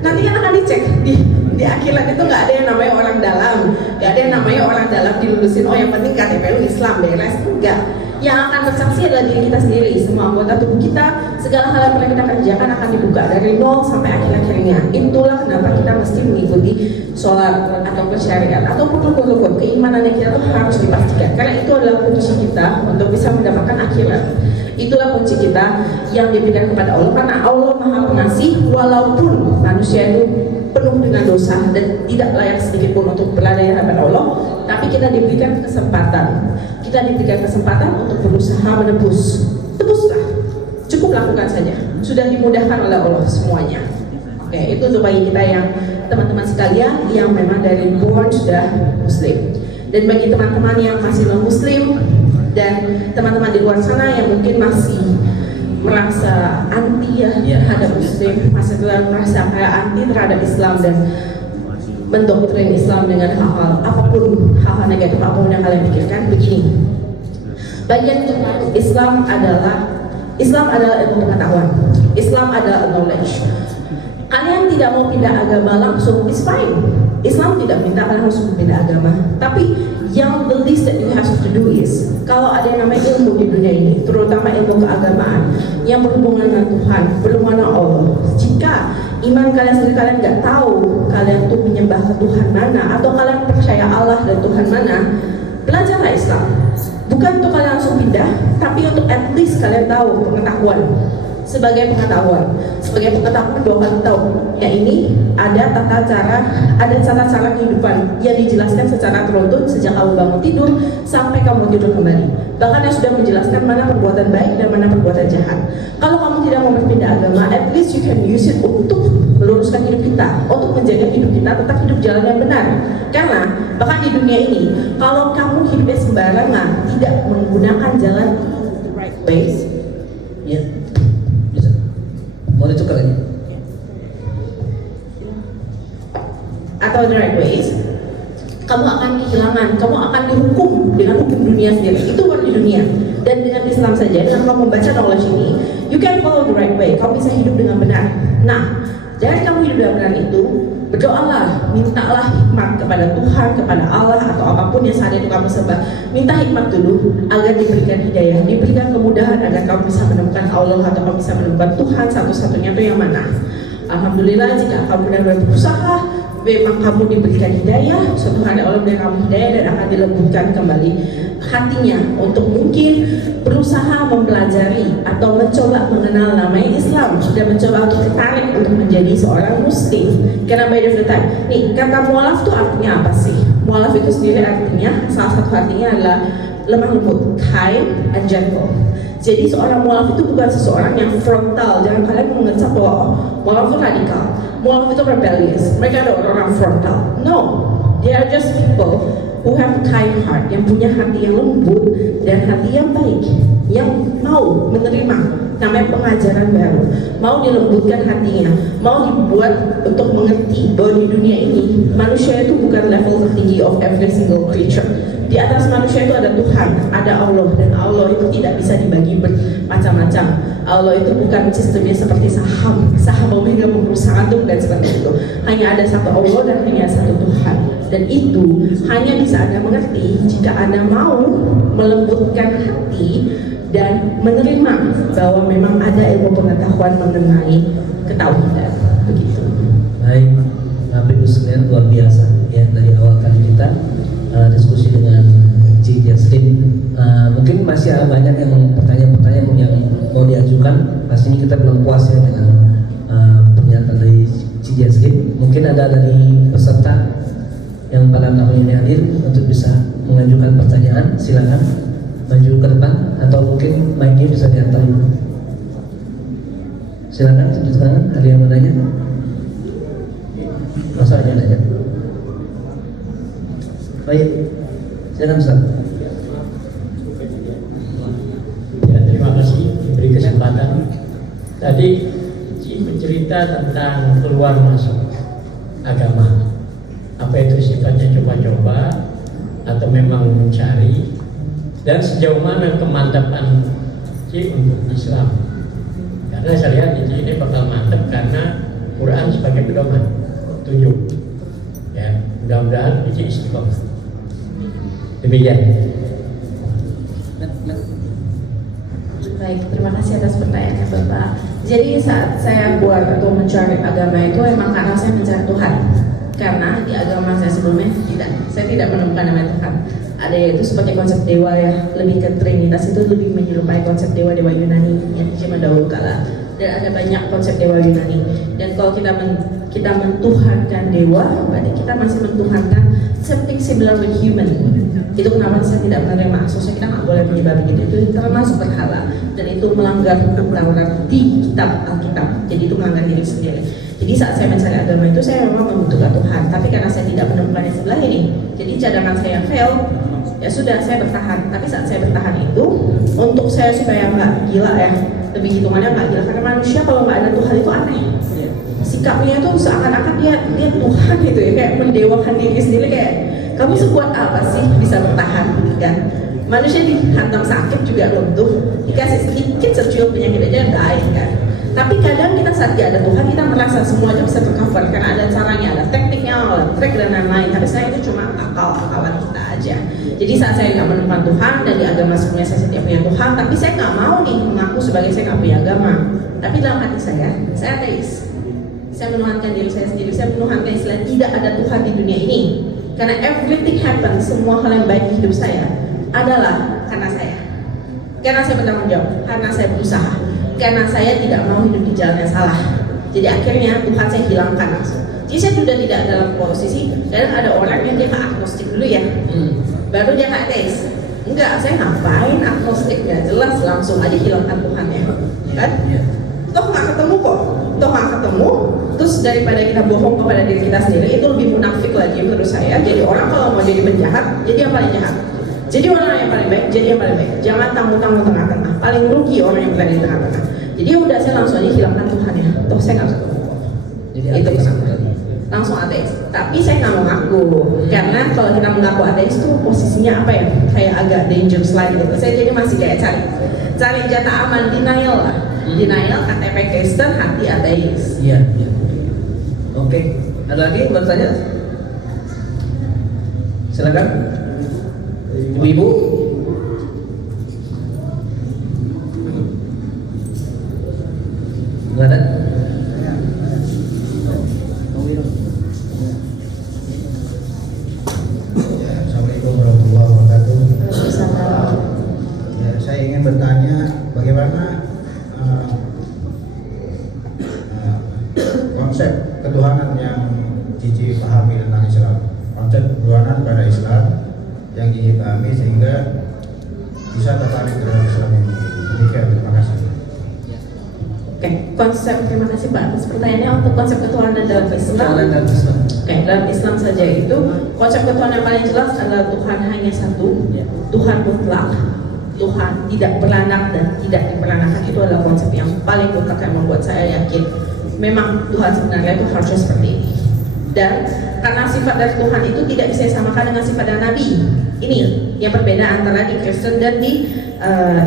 Nanti kan akan dicek di akhirat itu nggak ada yang namanya orang dalam, nggak ada yang namanya orang dalam dilulusin. Oh yang penting KTP lu Islam, beres. Enggak. Yang akan bersaksi adalah diri kita sendiri, semua anggota tubuh kita, segala hal yang pernah kita kerjakan akan dibuka dari nol sampai akhir-akhirnya. Itulah kenapa kita mesti mengikuti sholat atau syariat ataupun rukun-rukun keimanan yang kita tuh harus dipastikan, karena itu adalah kunci kita untuk bisa mendapatkan akhirat. Itulah kunci kita yang diberikan kepada Allah, karena Allah Maha Pengasih. Walaupun manusia itu penuh dengan dosa dan tidak layak sedikit pun untuk berada di hadapan Allah, tapi kita diberikan kesempatan. Kita diberikan kesempatan untuk berusaha menebus. Tebuslah, cukup lakukan saja. Sudah dimudahkan oleh Allah semuanya. Oke, itu untuk bagi kita yang teman-teman sekalian yang memang dari born sudah Muslim. Dan bagi teman-teman yang masih non Muslim dan teman-teman di luar sana yang mungkin masih merasa anti terhadap Muslim, masih merasa kayak anti terhadap Islam dan mendoktrin Islam dengan hal-hal apapun, hal-hal negatif apapun yang kalian pikirkan. Begini, bagian Islam adalah ilmu pengetahuan. Islam adalah knowledge. Kalian tidak mau pindah agama langsung, it's fine. Islam tidak minta kalian harus pindah agama, tapi yang the least that you have to do is, kalau ada yang namanya ilmu di dunia ini, terutama ilmu keagamaan yang berhubungan dengan Tuhan, berhubungan dengan Allah. Jika iman kalian sendiri kalian nggak tahu kalian tuh menyembah ke Tuhan mana, atau kalian percaya Allah dan Tuhan mana, belajarlah Islam. Bukan untuk kalian langsung pindah, tapi untuk at least kalian tahu pengetahuan. sebagai pengetahuan bahwa kita tahu ya ini ada tata cara kehidupan yang dijelaskan secara teruntut sejak kamu bangun tidur sampai kamu tidur kembali. Bahkan yang sudah menjelaskan mana perbuatan baik dan mana perbuatan jahat. Kalau kamu tidak mau berpindah agama, at least you can use it untuk meluruskan hidup kita, untuk menjaga hidup kita tetap hidup jalan yang benar. Karena bahkan di dunia ini, kalau kamu hidupnya sembarangan, tidak menggunakan jalan the right ways, Ya, bisa. Mau ditukar aja. atau the right ways, kamu akan kehilangan, kamu akan dihukum dengan hukum dunia sendiri. Itu baru di dunia. Dan dengan Islam saja, dengan kamu membaca knowledge ini, you can follow the right way. Kamu bisa hidup dengan benar. Nah, dari kamu hidup dengan benar itu, berdoalah, mintalah hikmat kepada Tuhan, kepada Allah, atau apapun yang saat itu kamu sembah. Minta hikmat dulu agar diberikan hidayah, diberikan kemudahan agar kamu bisa menemukan Allah atau kamu bisa menemukan Tuhan satu-satunya itu yang mana. Alhamdulillah jika kamu benar-benar berusaha, memang kamu diberikan hidayah, suatu hari Allah memberikan kamu hidayah dan akan dilembutkan kembali hatinya untuk mungkin berusaha mempelajari atau mencoba mengenal namanya Islam dan mencoba untuk tertarik untuk menjadi seorang muslim. Karena by the time, nih kata mualaf itu artinya apa sih? Mualaf itu sendiri artinya, salah satu artinya adalah lemah lembut, kind and gentle. Jadi seorang mualaf itu bukan seseorang yang frontal. Jangan kalian mengecap bahwa mualaf itu radikal, mualaf itu rebellious. Mereka ada orang frontal. No, they are just people who have kind heart, yang punya hati yang lembut dan hati yang baik, yang mau menerima namanya pengajaran baru, mau dilembutkan hatinya, mau dibuat untuk mengerti bahwa di dunia ini manusia itu bukan level tertinggi of every single creature. Di atas manusia itu ada Tuhan, ada Allah, dan Allah itu tidak bisa dibagi bermacam-macam. Allah itu bukan sistemnya seperti saham memegang perusahaan dan seperti itu. Hanya ada satu Allah dan hanya satu Tuhan. Dan itu hanya bisa Anda mengerti jika Anda mau melembutkan hati dan menerima bahwa memang ada ilmu pengetahuan mengenai ketauhidan. Begitu. Baik, Bapak Ibu sekalian, luar biasa ya dari awal kali kita diskusi dengan Ci Jasrin. Mungkin masih ada banyak yang pertanyaan-pertanyaan yang mau diajukan. Pastinya kita belum puas ya dengan pernyataan dari Ci Jasrin. Mungkin ada dari peserta yang pada malam ini hadir untuk bisa mengajukan pertanyaan. Silakan maju ke depan atau mungkin mic-nya bisa diantar dulu. Silakan tutup tangan. Ada yang mau nanya? Masa aja nanya. Baik, silakan Ustaz. Ya, terima kasih diberi kesempatan. Tadi Ci bercerita tentang keluar masuk agama. Apa itu sifatnya coba-coba atau memang mencari, dan sejauh mana kemantapan Ci untuk Islam. Karena saya lihat Ci ini bakal mantap karena Quran sebagai pedoman, tunjuk. Ya, mudah-mudahan Ci istiqomah. Demikian. Baik, terima kasih atas pertanyaannya Bapak. Jadi saat saya buat atau mencari agama itu emang karena saya mencari Tuhan. Karena di agama saya sebelumnya saya tidak menemukan nama Tuhan. Ada yaitu sebagai konsep dewa ya, lebih ke Trinitas, itu lebih menyerupai konsep dewa-dewa Yunani yang di zaman dahulu kala. Dan ada banyak konsep dewa Yunani. Dan kalau kita mentuhankan dewa, berarti kita masih mentuhankan something similar with human. Itu kenapa saya tidak menerima. Soalnya kita nggak boleh menyembah begitu. Itu termasuk berhala dan itu melanggar hukum Taurat di kitab Alkitab. Jadi itu melanggar diri sendiri. Jadi saat saya mencari agama itu saya memang membutuhkan Tuhan. Tapi karena saya tidak menemukan yang sebelah ini, jadi cadangan saya fail. Ya sudah, saya bertahan. Tapi saat saya bertahan itu untuk saya supaya nggak gila ya, lebih hitungannya nggak gila. Karena manusia kalau nggak ada Tuhan itu aneh. Sikapnya itu seakan-akan dia Tuhan gitu ya, kayak mendewakan diri sendiri, kayak kamu sekuat apa sih bisa bertahan kan? Manusia dihantam sakit juga runtuh, dikasih sedikit secuil penyakit aja baik kan. Tapi kadang kita saat ada Tuhan kita merasa semuanya bisa tercover karena ada caranya, ada tekniknya, ada trik dan lain-lain. Tapi saya itu cuma akal-akalan kita aja. Jadi saat saya nggak menemukan Tuhan dan di agama sebelumnya saya tidak punya Tuhan, tapi saya nggak mau nih mengaku sebagai saya nggak punya agama. Tapi dalam hati saya ateis. Saya menuhankan diri saya sendiri, saya menuhankan istilah tidak ada Tuhan di dunia ini. Karena everything happen, semua hal yang baik di hidup saya adalah karena saya. Karena saya bertanggung jawab, karena saya berusaha. karena saya tidak mau hidup di jalan yang salah. Jadi akhirnya Tuhan saya hilangkan langsung. Jadi saya sudah tidak dalam posisi, kadang ada orang yang dia ke agnostik dulu ya, baru dia ke ateis. Enggak, saya ngapain agnostik, nggak jelas, langsung aja hilangkan Tuhan ya, kan? Toh nggak ketemu kok, toh nggak ketemu. Terus daripada kita bohong kepada diri kita sendiri, itu lebih munafik lagi menurut saya. Jadi orang kalau mau jadi penjahat, jadi yang paling jahat. Jadi orang yang paling baik, jadi yang paling baik. Jangan tanggung-tanggung tengah-tengah. Paling rugi orang yang berada di tengah-tengah. Jadi udah saya langsung aja hilangkan Tuhan ya. Toh saya nggak usah ketemu kok. Jadi Itu ateis. langsung ateis. Tapi saya nggak mau ngaku, karena kalau kita mengaku ateis tuh posisinya apa ya? Kayak agak dangerous lagi gitu. Saya jadi masih kayak cari jatah aman, denial lah. Denial, KTP Kristen, hati ateis. Iya. Oke, ada lagi bertanya? Silakan. Ibu-ibu. Nggak ada? Assalamualaikum warahmatullahi wabarakatuh. Ya, saya ingin bertanya bagaimana konsep ketuhanan yang Cici pahami tentang Islam, konsep ketuhanan pada Islam yang Cici pahami sehingga bisa tertarik terhadap Islam ini. Demikian, terima kasih. Oke, terima kasih Pak atas pertanyaannya. Untuk konsep ketuhanan dalam Islam, Ketuhanan dalam Islam. Oke, dalam Islam saja itu konsep ketuhanan yang paling jelas adalah Tuhan hanya satu, Ya. Tuhan mutlak, Tuhan tidak beranak dan tidak diperanakan. Itu adalah konsep yang paling mutlak yang membuat saya yakin memang Tuhan sebenarnya itu harusnya seperti ini. Dan karena sifat dari Tuhan itu tidak bisa disamakan dengan sifat dari Nabi. Ini yang berbeda antara di Kristen dan di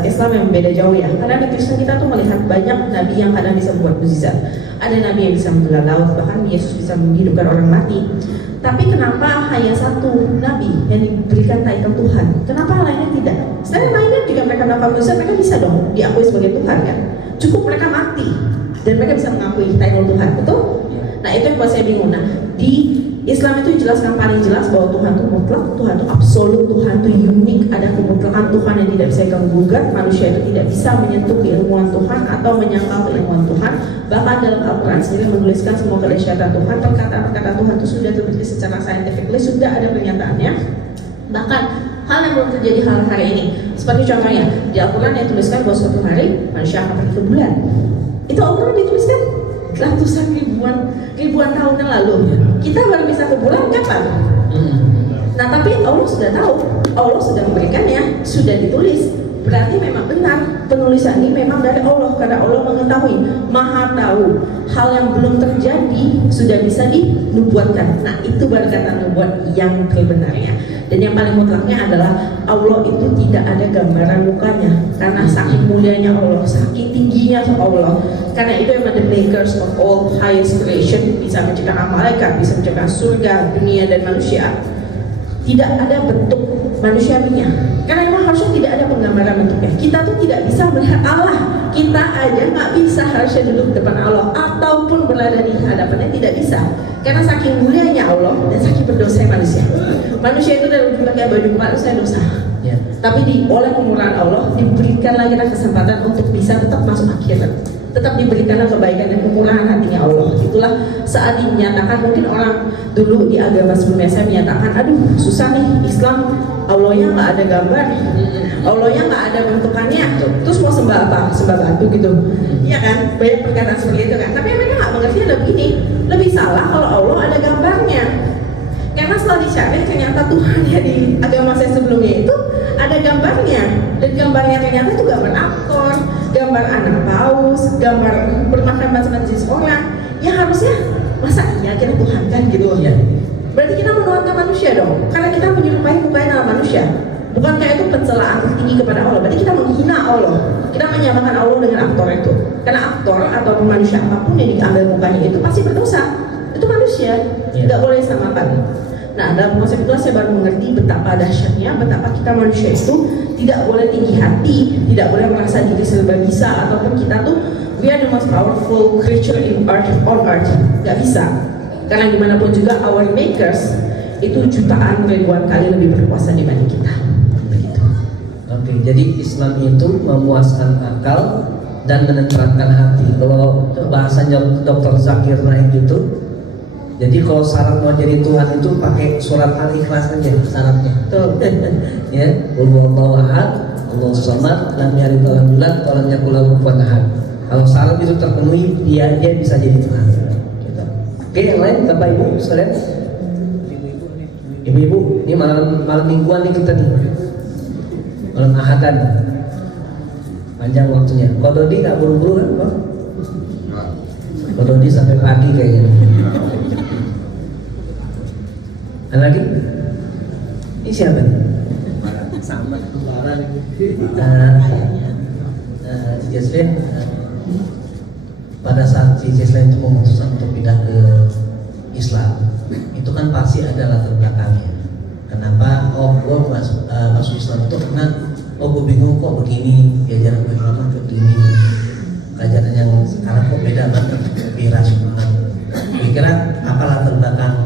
Islam yang beda jauh ya. Karena di Kristen kita tuh melihat banyak Nabi yang kadang bisa membuat mukjizat. Ada Nabi yang bisa membelah laut, bahkan Yesus bisa menghidupkan orang mati. Tapi kenapa hanya satu Nabi yang diberikan title Tuhan? Kenapa lainnya tidak? Sebenarnya lainnya juga mereka melakukan mukjizat, mereka bisa dong diakui sebagai Tuhan kan? Cukup mereka mati dan mereka bisa mengakui title Tuhan, betul? Nah itu yang buat saya bingung. Nah di Islam itu dijelaskan paling jelas bahwa Tuhan itu mutlak, Tuhan itu absolut, Tuhan itu unik, ada kemutlakan Tuhan yang tidak bisa diganggu-gugat. Manusia itu tidak bisa menyentuh keilmuan Tuhan atau menyangkal keilmuan Tuhan. Bahkan dalam Al-Quran sendiri menuliskan semua kedahsyatan Tuhan, perkataan-perkataan Tuhan itu sudah terbukti secara scientifically, sudah ada pernyataannya. Bahkan hal yang belum terjadi hal hari ini, seperti contohnya di Al-Quran yang tuliskan bahwa suatu hari manusia akan pergi ke bulan. Itu Al-Quran dituliskan ratusan ribuan tahun yang lalu. Kita baru bisa ke bulan kapan? Nah tapi Allah sudah tahu, Allah sudah memberikannya, sudah ditulis. Berarti memang benar penulisan ini memang dari Allah, karena Allah mengetahui, maha tahu hal yang belum terjadi sudah bisa dinubuatkan. Nah itu baru kata nubuat yang sebenarnya. Dan yang paling mutlaknya adalah Allah itu tidak ada gambaran mukanya, karena saking mulianya Allah, saking tingginya Allah. Karena itu memang the makers of all highest creation, bisa menciptakan malaikat, bisa menciptakan surga, dunia dan manusia. Tidak ada bentuk manusiawinya, karena memang harusnya tidak ada penggambaran bentuknya. Kita tuh tidak bisa melihat Allah, kita aja nggak bisa harusnya duduk depan Allah ataupun berada di hadapannya, tidak bisa. Karena saking mulianya Allah dan saking berdosa manusia. Manusia itu dalam pakai baju manusia dosa. Ya. Tapi oleh kemurahan Allah diberikan lagi kesempatan untuk bisa tetap masuk akhirat. Tetap diberikanlah kebaikan dan kemurahan hatinya Allah. Itulah saat dinyatakan, mungkin orang dulu di agama sebelumnya saya menyatakan, aduh susah nih Islam, Allahnya nggak ada gambar, Allahnya nggak ada bentukannya, terus mau sembah apa? Sembah batu gitu. Iya kan? Banyak perkataan seperti itu kan. Tapi mereka nggak mengerti ada begini, lebih salah kalau Allah ada gambarnya. Karena setelah dicari ternyata Tuhan ya di agama saya sebelumnya itu ada gambarnya, dan gambarnya ternyata itu gambar aktor, gambar anak paus, gambar bermakan macam-macam jenis orang. Ya harusnya masa iya kira Tuhan kan gitu. Iya. Berarti kita menuhankan manusia dong, karena kita menyerupai mukanya dalam manusia. Bukankah itu pencelaan tertinggi kepada Allah? Berarti kita menghina Allah, kita menyamakan Allah dengan aktor itu. Karena aktor atau manusia apapun yang diambil mukanya itu pasti berdosa. Itu manusia, tidak boleh disamakan. Nah dalam konsep itu saya baru mengerti betapa dahsyatnya, betapa kita manusia itu tidak boleh tinggi hati, tidak boleh merasa diri serba bisa, ataupun kita tuh we are the most powerful creature on earth. Gak bisa, karena gimana pun juga our makers itu jutaan ribuan kali lebih berkuasa dibanding kita. Begitu. Oke, jadi Islam itu memuaskan akal dan menenteramkan hati. Kalau bahasanya Dr. Zakir Naik gitu, jadi kalau syarat mau jadi Tuhan itu pakai surat Al-Ikhlas aja syaratnya. Betul. Ya, Qul huwallahu ahad, Allahu samad, lam yalid wa lam yulad wa lam yakul lahu kufuwan ahad. Kalau syarat itu terpenuhi, dia bisa jadi Tuhan. Gitu. Oke, yang lain Bapak Ibu sekalian. Ibu-ibu, ini malam mingguan nih kita nih. Malam Ahadan. Panjang waktunya. Kok Dodi nggak buru-buru kan, Pak? Kok Dodi sampai pagi kayaknya. Ada lagi? Ini siapa nih? Sama kembaran. Cici Jesslyn, pada saat Cici Jesslyn itu memutuskan untuk pindah ke Islam, itu kan pasti ada latar belakangnya. Kenapa? Oh, gue masuk Islam itu karena gue bingung kok begini, ajaran gue lama ke begini, ajaran yang sekarang kok beda banget, lebih rasional. Kira-kira apa latar belakang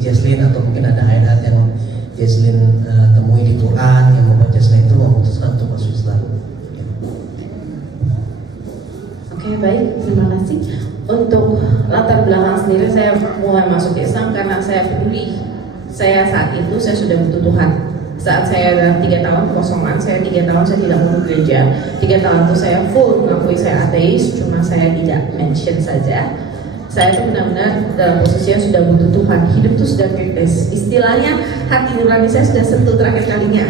Jesslyn, atau mungkin ada ayat yang Jesslyn temui di Quran yang membuat Jesslyn itu memutuskan untuk masuk Islam? Oke, baik, terima kasih. Untuk latar belakang sendiri, saya mulai masuk Islam karena saya peduli. Saya saat itu saya sudah butuh Tuhan. Saat saya dalam 3 tahun kekosongan, saya 3 tahun saya tidak mau gereja. 3 tahun itu saya full mengakui saya ateis, cuma saya tidak mention saja. Saya itu benar-benar dalam posisi yang sudah butuh Tuhan. Hidup itu sudah kritis. Istilahnya hati nurani saya sudah sentuh terakhir kalinya.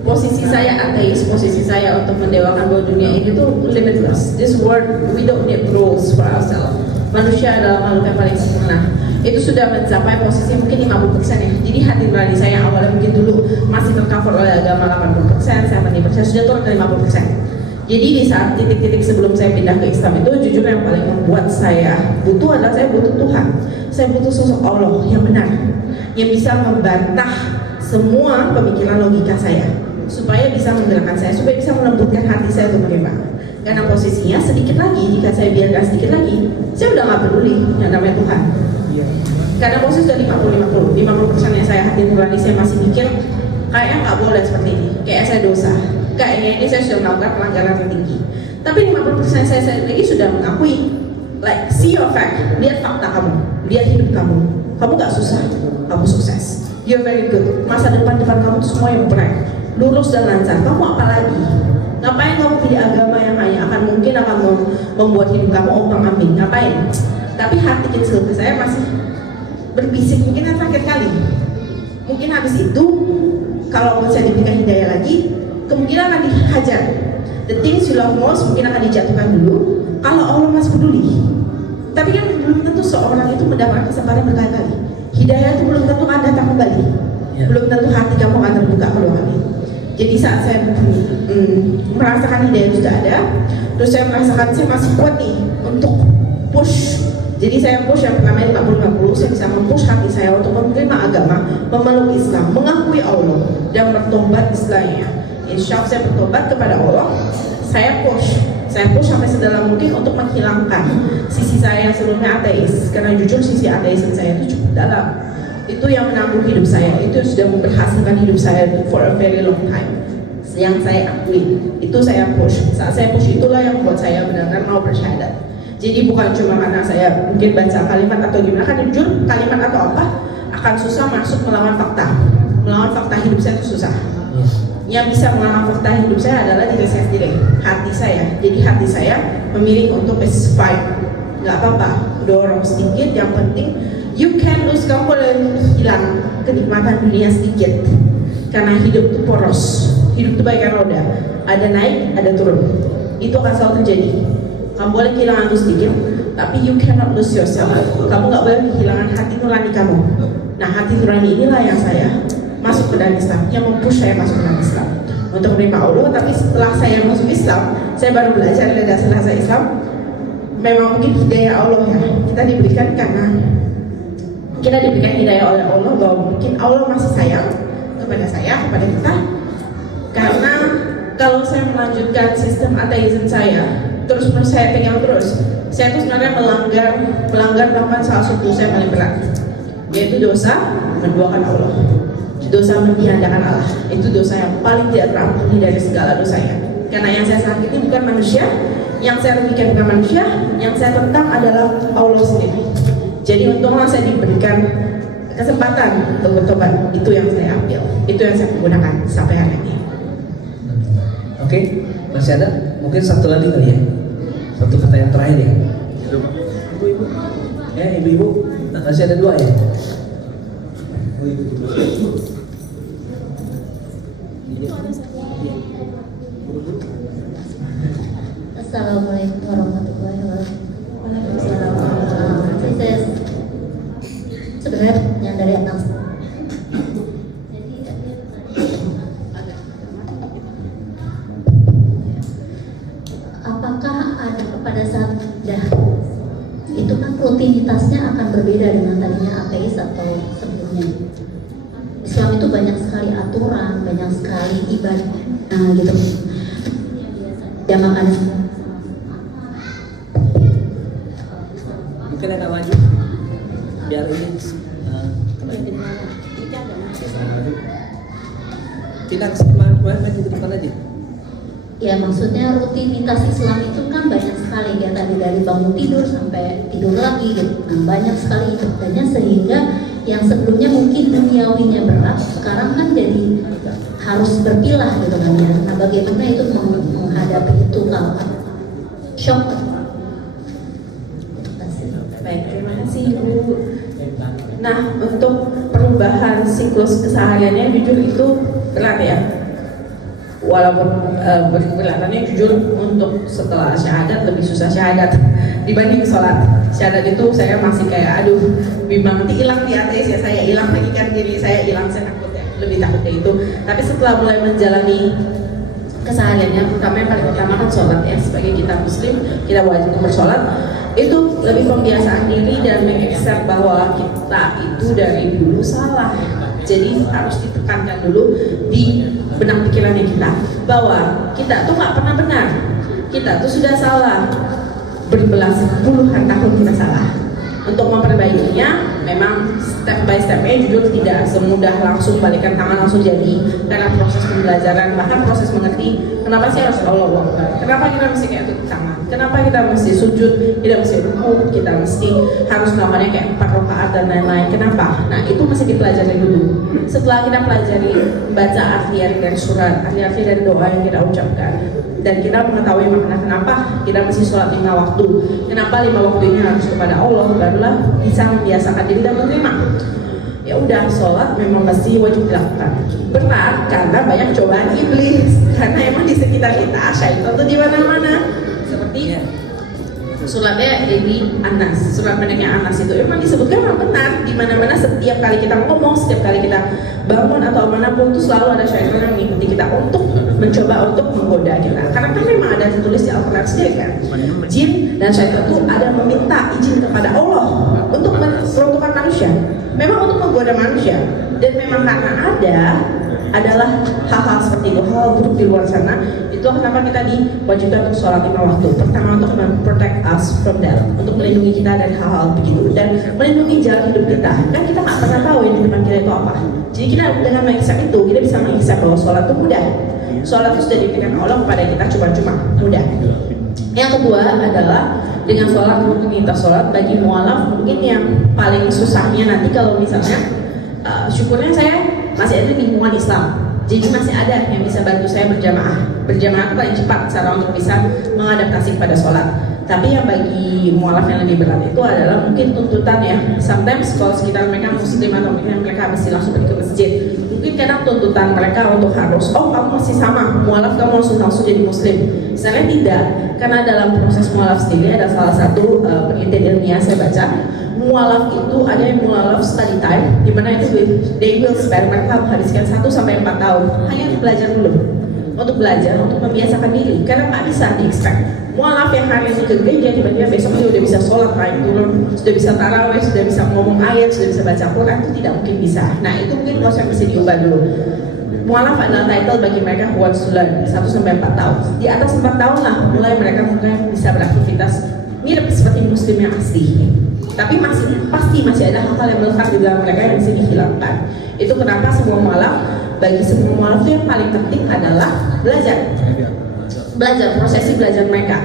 Posisi saya ateis, posisi saya untuk mendewakan bahwa dunia ini tuh limitless. This world, we don't need rules for ourselves. Manusia adalah makhluk yang paling sempurna. Itu sudah mencapai posisi mungkin 50% ya. Jadi hati nurani saya yang awalnya mungkin dulu masih tercover oleh agama 80%, 70% sudah turun ke 50%. Jadi di saat titik-titik sebelum saya pindah ke Islam itu, jujur yang paling membuat saya butuh adalah saya butuh Tuhan. Saya butuh sosok Allah yang benar, yang bisa membantah semua pemikiran logika saya, supaya bisa menggerakkan saya, supaya bisa melembutkan hati saya untuk menerima. Karena posisinya sedikit lagi, jika saya biarkan sedikit lagi, saya udah nggak peduli yang namanya Tuhan. Karena posisi sudah 50% yang saya hati nurani saya masih mikir kayaknya nggak boleh seperti ini, kayak saya dosa, kayaknya ini saya sudah melakukan pelanggaran yang tinggi. Tapi 50% saya lagi sudah mengakui, like see your fact, lihat fakta kamu, lihat hidup kamu nggak susah, kamu sukses, you're very good, masa depan kamu tuh semua yang bright, lurus dan lancar. Kamu apa lagi? Ngapain kamu pilih agama yang hanya mungkin akan membuat hidup kamu ombang-ambing? Ngapain? Tapi hati kecil saya masih berbisik, mungkin yang terakhir kali, mungkin habis itu kalau saya diberikan hidayah lagi, kemungkinan akan dihajar. The things you love most mungkin akan dijatuhkan dulu kalau Allah masih peduli. Tapi kan belum tentu seorang itu mendapat kesempatan berkali-kali. Hidayah itu belum tentu akan datang kembali, belum tentu hati kamu akan terbuka kedua kali. Jadi saat saya merasakan hidayah itu sudah ada, terus saya merasakan saya masih kuat nih untuk push. Jadi saya push yang pertama 50-50, saya bisa mempush hati saya untuk menerima agama, memeluk Islam, mengakui Allah, dan bertobat istilahnya. Insya Allah saya bertobat kepada Allah. Saya push sampai sedalam mungkin untuk menghilangkan sisi saya yang sebelumnya ateis. Karena jujur sisi ateisme saya itu cukup dalam. Itu yang menanggung hidup saya, itu sudah memberhasilkan hidup saya for a very long time. Yang saya akui, itu saya push. Saat saya push itulah yang membuat saya benar-benar mau bersyahadat. Jadi bukan cuma karena saya mungkin baca kalimat atau gimana, kan jujur kalimat atau apa akan susah masuk melawan fakta. Melawan fakta hidup saya itu susah. Yang bisa melawan fakta hidup saya adalah diri saya sendiri, hati saya. Jadi hati saya memilih untuk fight. Gak apa-apa, dorong sedikit, yang penting you can lose, kamu boleh hilang kenikmatan dunia sedikit. Karena hidup itu poros, hidup itu bagaikan roda, ada naik, ada turun. Itu akan selalu terjadi. Kamu boleh kehilangan itu sedikit, tapi you cannot lose yourself. Kamu gak boleh kehilangan hati nurani kamu. Nah, hati nurani inilah yang saya masuk ke dalam Islam, yang mempush saya masuk ke dalam Islam untuk menerima Allah. Tapi setelah saya masuk Islam, saya baru belajar dari dasar-dasar Islam. Memang mungkin hidayah Allah ya, kita diberikan karena kita diberikan hidayah oleh Allah, bahwa mungkin Allah masih sayang kepada saya, kepada kita. Karena kalau saya melanjutkan sistem ateisme saya, terus saya pegang terus, saya tuh sebenarnya melanggar salah satu dosa yang paling berat, yaitu dosa menduakan Allah, dosa mendiandakan Allah. Itu dosa yang paling tidak terampuni dari segala dosanya. Karena yang saya sakiti bukan manusia, yang saya rugikan bukan manusia, yang saya tentang adalah Allah sendiri. Jadi untunglah saya diberikan kesempatan untuk bertobat. Itu yang saya ambil, itu yang saya gunakan sampai hari ini. Oke, masih ada? Mungkin satu lagi kali ya. Satu pertanyaan terakhir ya. Ibu-ibu. Ya, ibu-ibu. Nah, masih ada dua ya. Assalamualaikum warahmatullahi wabarakatuh. Saya sebenarnya yang dari anak. Apakah ada pada saat dah itu kan rutinitasnya akan berbeda dengan tadinya ateis atau sebelumnya? Islam itu banyak sekali aturan, banyak sekali ibadah, gitu. Ya makanya Mungkin ada maju biar ini tidak kemana di depan aja. ya maksudnya rutinitas Islam itu kan banyak sekali ya, tadi dari bangun tidur sampai tidur lagi gitu. Nah, banyak sekali ibadahnya sehingga yang sebelumnya mungkin duniawinya berat, sekarang kan jadi harus berpilah gitu kan ya. Nah, bagaimana itu menghadapi itu kalau shock? Baik, terima kasih Ibu. Nah, untuk perubahan siklus kesehariannya jujur itu berat ya. Walaupun berat-beratnya jujur untuk setelah syahadat lebih susah syahadat dibanding sholat. Syahadat itu saya masih kayak aduh bimbang, nanti hilang di ateis ya, saya hilang lagi kan diri saya hilang, saya takut ya, lebih takut kayak itu. Tapi setelah mulai menjalani kesehariannya, pertama yang paling utama kan sholat ya, sebagai kita muslim kita wajib bersolat. Itu lebih pembiasaan diri dan mengaccept bahwa kita itu dari dulu salah. Jadi harus ditekankan dulu di benak pikirannya kita bahwa kita tuh nggak pernah benar, kita tuh sudah salah berbelas puluhan tahun kita salah. Untuk memperbaikinya memang step by stepnya jujur tidak semudah langsung balikan tangan langsung jadi, karena proses pembelajaran bahkan proses mengerti kenapa sih harus Allah Akbar, kenapa kita mesti kayak tutup tangan, kenapa kita mesti sujud, kita mesti ruku, kita mesti harus melakukannya kayak 4 rakaat dan lain-lain, kenapa? Nah itu masih dipelajari dulu. Setelah kita pelajari baca arti-arti dari surat, arti-arti dari doa yang kita ucapkan, dan kita mengetahui makna kenapa kita mesti sholat 5 waktu, kenapa 5 waktu ini harus kepada Allah, barulah bisa membiasakan diri dan menerima. Ya udah, sholat memang mesti wajib dilakukan. Berat karena banyak cobaan iblis, karena emang di sekitar kita syaitan tuh di mana-mana. Seperti suratnya ini Anas, surat pendeknya Anas itu memang disebutkan memang benar di mana-mana. Setiap kali kita ngomong, setiap kali kita bangun atau manapun itu selalu ada syaitan yang mengikuti kita untuk mencoba untuk menggoda kita. Karena kan memang ada tertulis di Al-Quran sendiri kan, jin dan syaitan itu ada meminta izin kepada Allah untuk meruntuhkan manusia, memang untuk menggoda manusia. Dan memang karena adalah hal-hal seperti itu, hal buruk di luar sana. Itu kenapa kita diwajibkan untuk sholat 5 waktu. Pertama untuk protect us from that, untuk melindungi kita dari hal-hal begitu dan melindungi jalan hidup kita. Kan kita nggak pernah tahu yang di depan kita itu apa. Jadi kita dengan mengaccept itu, kita bisa mengaccept bahwa sholat itu mudah. Sholat itu sudah diberikan Allah kepada kita cuma-cuma, mudah. Yang kedua adalah dengan sholat, rutinitas sholat bagi mualaf mungkin yang paling susahnya nanti kalau misalnya syukurnya saya masih ada di lingkungan Islam, jadi masih ada yang bisa bantu saya berjamaah itu paling cepat cara untuk bisa mengadaptasi pada sholat. Tapi yang bagi mualaf yang lebih berat itu adalah mungkin tuntutan ya. Sometimes kalau sekitar mereka muslim atau mereka mesti langsung pergi ke masjid, mungkin kadang tuntutan mereka untuk harus, oh kamu masih sama mualaf, kamu langsung jadi muslim. Misalnya tidak, karena dalam proses mualaf sendiri ada salah satu penelitian ilmiah saya baca, mualaf itu ada yang mualaf study time, dimana itu they will spend, mereka menghabiskan 1-4 tahun hanya untuk belajar dulu, untuk belajar, untuk membiasakan diri. Karena nggak bisa di-expect mualaf yang hari ini ke gereja tiba-tiba besok dia udah bisa sholat naik turun, sudah bisa tarawih, sudah bisa ngomong ayat, sudah bisa baca Quran, itu tidak mungkin bisa. Nah itu mungkin proses yang mesti diubah dulu. Mualaf adalah title bagi mereka who wants to learn 1-4 tahun. Di atas 4 tahun lah mulai mereka mungkin bisa beraktivitas mirip seperti muslim yang asli. Tapi pasti masih ada hal-hal yang melekat di dalam mereka yang mesti dihilangkan. Itu kenapa semua mualaf, bagi semua mualaf itu yang paling penting adalah belajar. belajar, prosesi belajar mereka.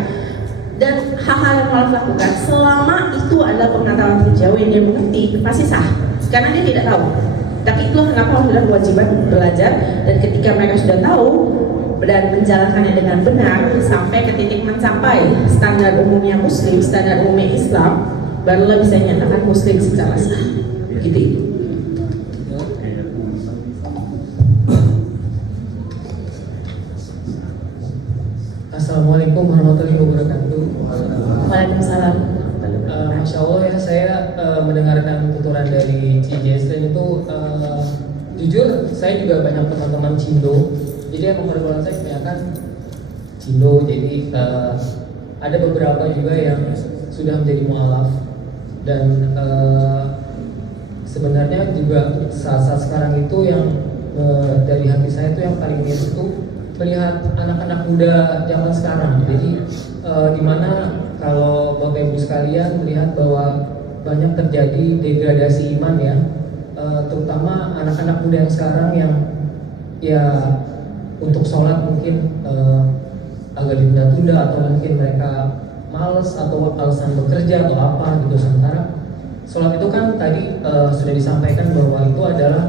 Dan hal-hal yang mualaf lakukan selama itu adalah pengetahuan hijau yang dia mengerti pasti sah, karena dia tidak tahu. Tapi itulah kenapa adalah kewajiban belajar, dan ketika mereka sudah tahu dan menjalankannya dengan benar sampai ke titik mencapai standar umumnya Muslim, standar umumnya Islam, barulah bisa dinyatakan Muslim secara sah. Begitu. Assalamualaikum warahmatullahi wabarakatuh. Waalaikumsalam. Masya Allah ya, saya mendengarkan tuturan dari CJS dan itu jujur saya juga banyak teman-teman Cindo. Jadi yang menghormati saya kebanyakan Cindo. Jadi ada beberapa juga yang sudah menjadi mualaf dan sebenarnya juga saat sekarang itu yang dari hati saya itu yang paling miris itu melihat anak-anak muda zaman sekarang. Jadi dimana kalau Bapak Ibu sekalian melihat bahwa banyak terjadi degradasi iman ya, terutama anak-anak muda yang sekarang yang ya untuk sholat mungkin agak ditunda-tunda atau mungkin mereka males atau alasan bekerja atau apa gitu. Sementara sholat itu kan tadi sudah disampaikan bahwa itu adalah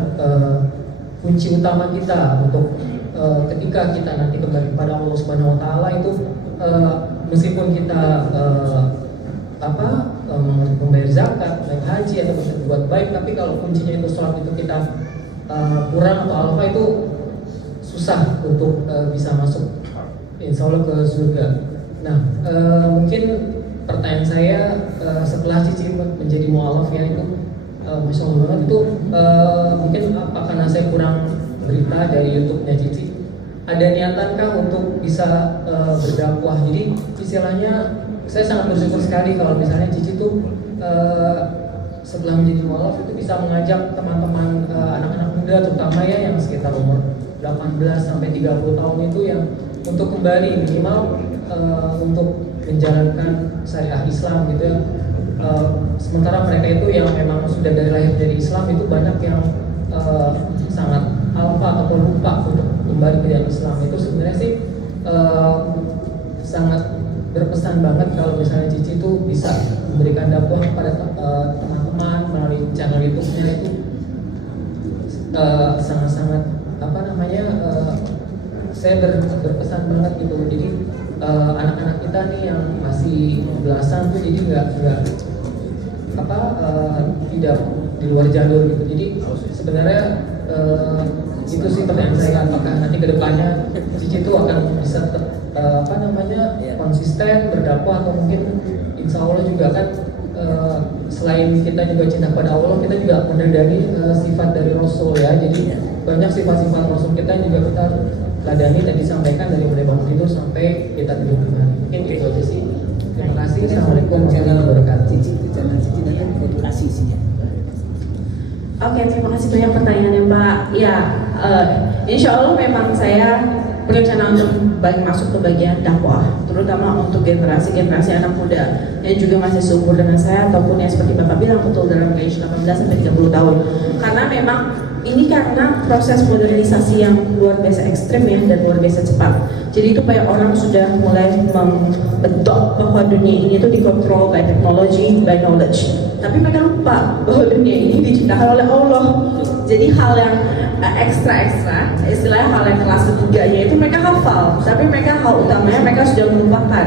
kunci utama kita untuk ketika kita nanti kembali kepada Allah Subhanahu Wa Taala itu meskipun kita membayar zakat, naik haji atau berbuat baik, tapi kalau kuncinya itu sholat itu kita kurang atau apa itu susah untuk bisa masuk insya Allah ke surga. Nah mungkin pertanyaan saya setelah Cici menjadi mualaf ya itu masya Allah banget itu mungkin apa karena saya kurang berita dari YouTube-nya Cici, ada niatankah untuk bisa berdakwah? Jadi istilahnya saya sangat bersyukur sekali kalau misalnya Cici tuh setelah menjadi mualaf itu bisa mengajak teman-teman anak-anak muda terutama ya yang sekitar umur 18 sampai 30 tahun itu yang untuk kembali minimal untuk menjalankan syariah Islam gitu ya. Sementara mereka itu yang memang sudah dari lahir dari Islam itu banyak yang sangat alfa ataupun lupa untuk kembali ke jalan Islam. Itu sebenarnya sih sangat berpesan banget kalau misalnya Cici itu bisa memberikan dakwah kepada teman-teman melalui channel YouTube-nya itu sangat-sangat saya berpesan banget gitu. Jadi anak-anak kita nih yang masih belasan tuh jadi nggak tidak di luar jalur gitu. Jadi sebenarnya itu sih pertanyaan saya, apakah nanti kedepannya Cici itu akan bisa konsisten berdakwah atau mungkin insya Allah juga kan selain kita juga cinta pada Allah, kita juga meneladani sifat dari Rasul ya. Jadi banyak sifat-sifat Rasul kita yang juga kita ladani dan disampaikan dari mulai bangun tidur sampai kita tidur kembali. Mungkin itu aja sih. Terima kasih. Assalamualaikum warahmatullahi wabarakatuh. Oke, terima kasih banyak pertanyaannya Mbak. Ya, insya Allah memang saya berencana untuk masuk ke bagian dakwah, terutama untuk generasi anak muda yang juga masih seumur dengan saya ataupun yang seperti Bapak bilang betul dalam range 18 sampai 30 tahun. Karena memang ini karena proses modernisasi yang luar biasa ekstrim ya dan luar biasa cepat. Jadi itu banyak orang sudah mulai membentuk bahwa dunia ini itu dikontrol by technology, by knowledge. Tapi mereka lupa bahwa dunia ini diciptakan oleh Allah. Jadi hal yang ekstra, istilahnya hal yang kelas ketiganya itu mereka hafal, tapi mereka hal utamanya mereka sudah melupakan.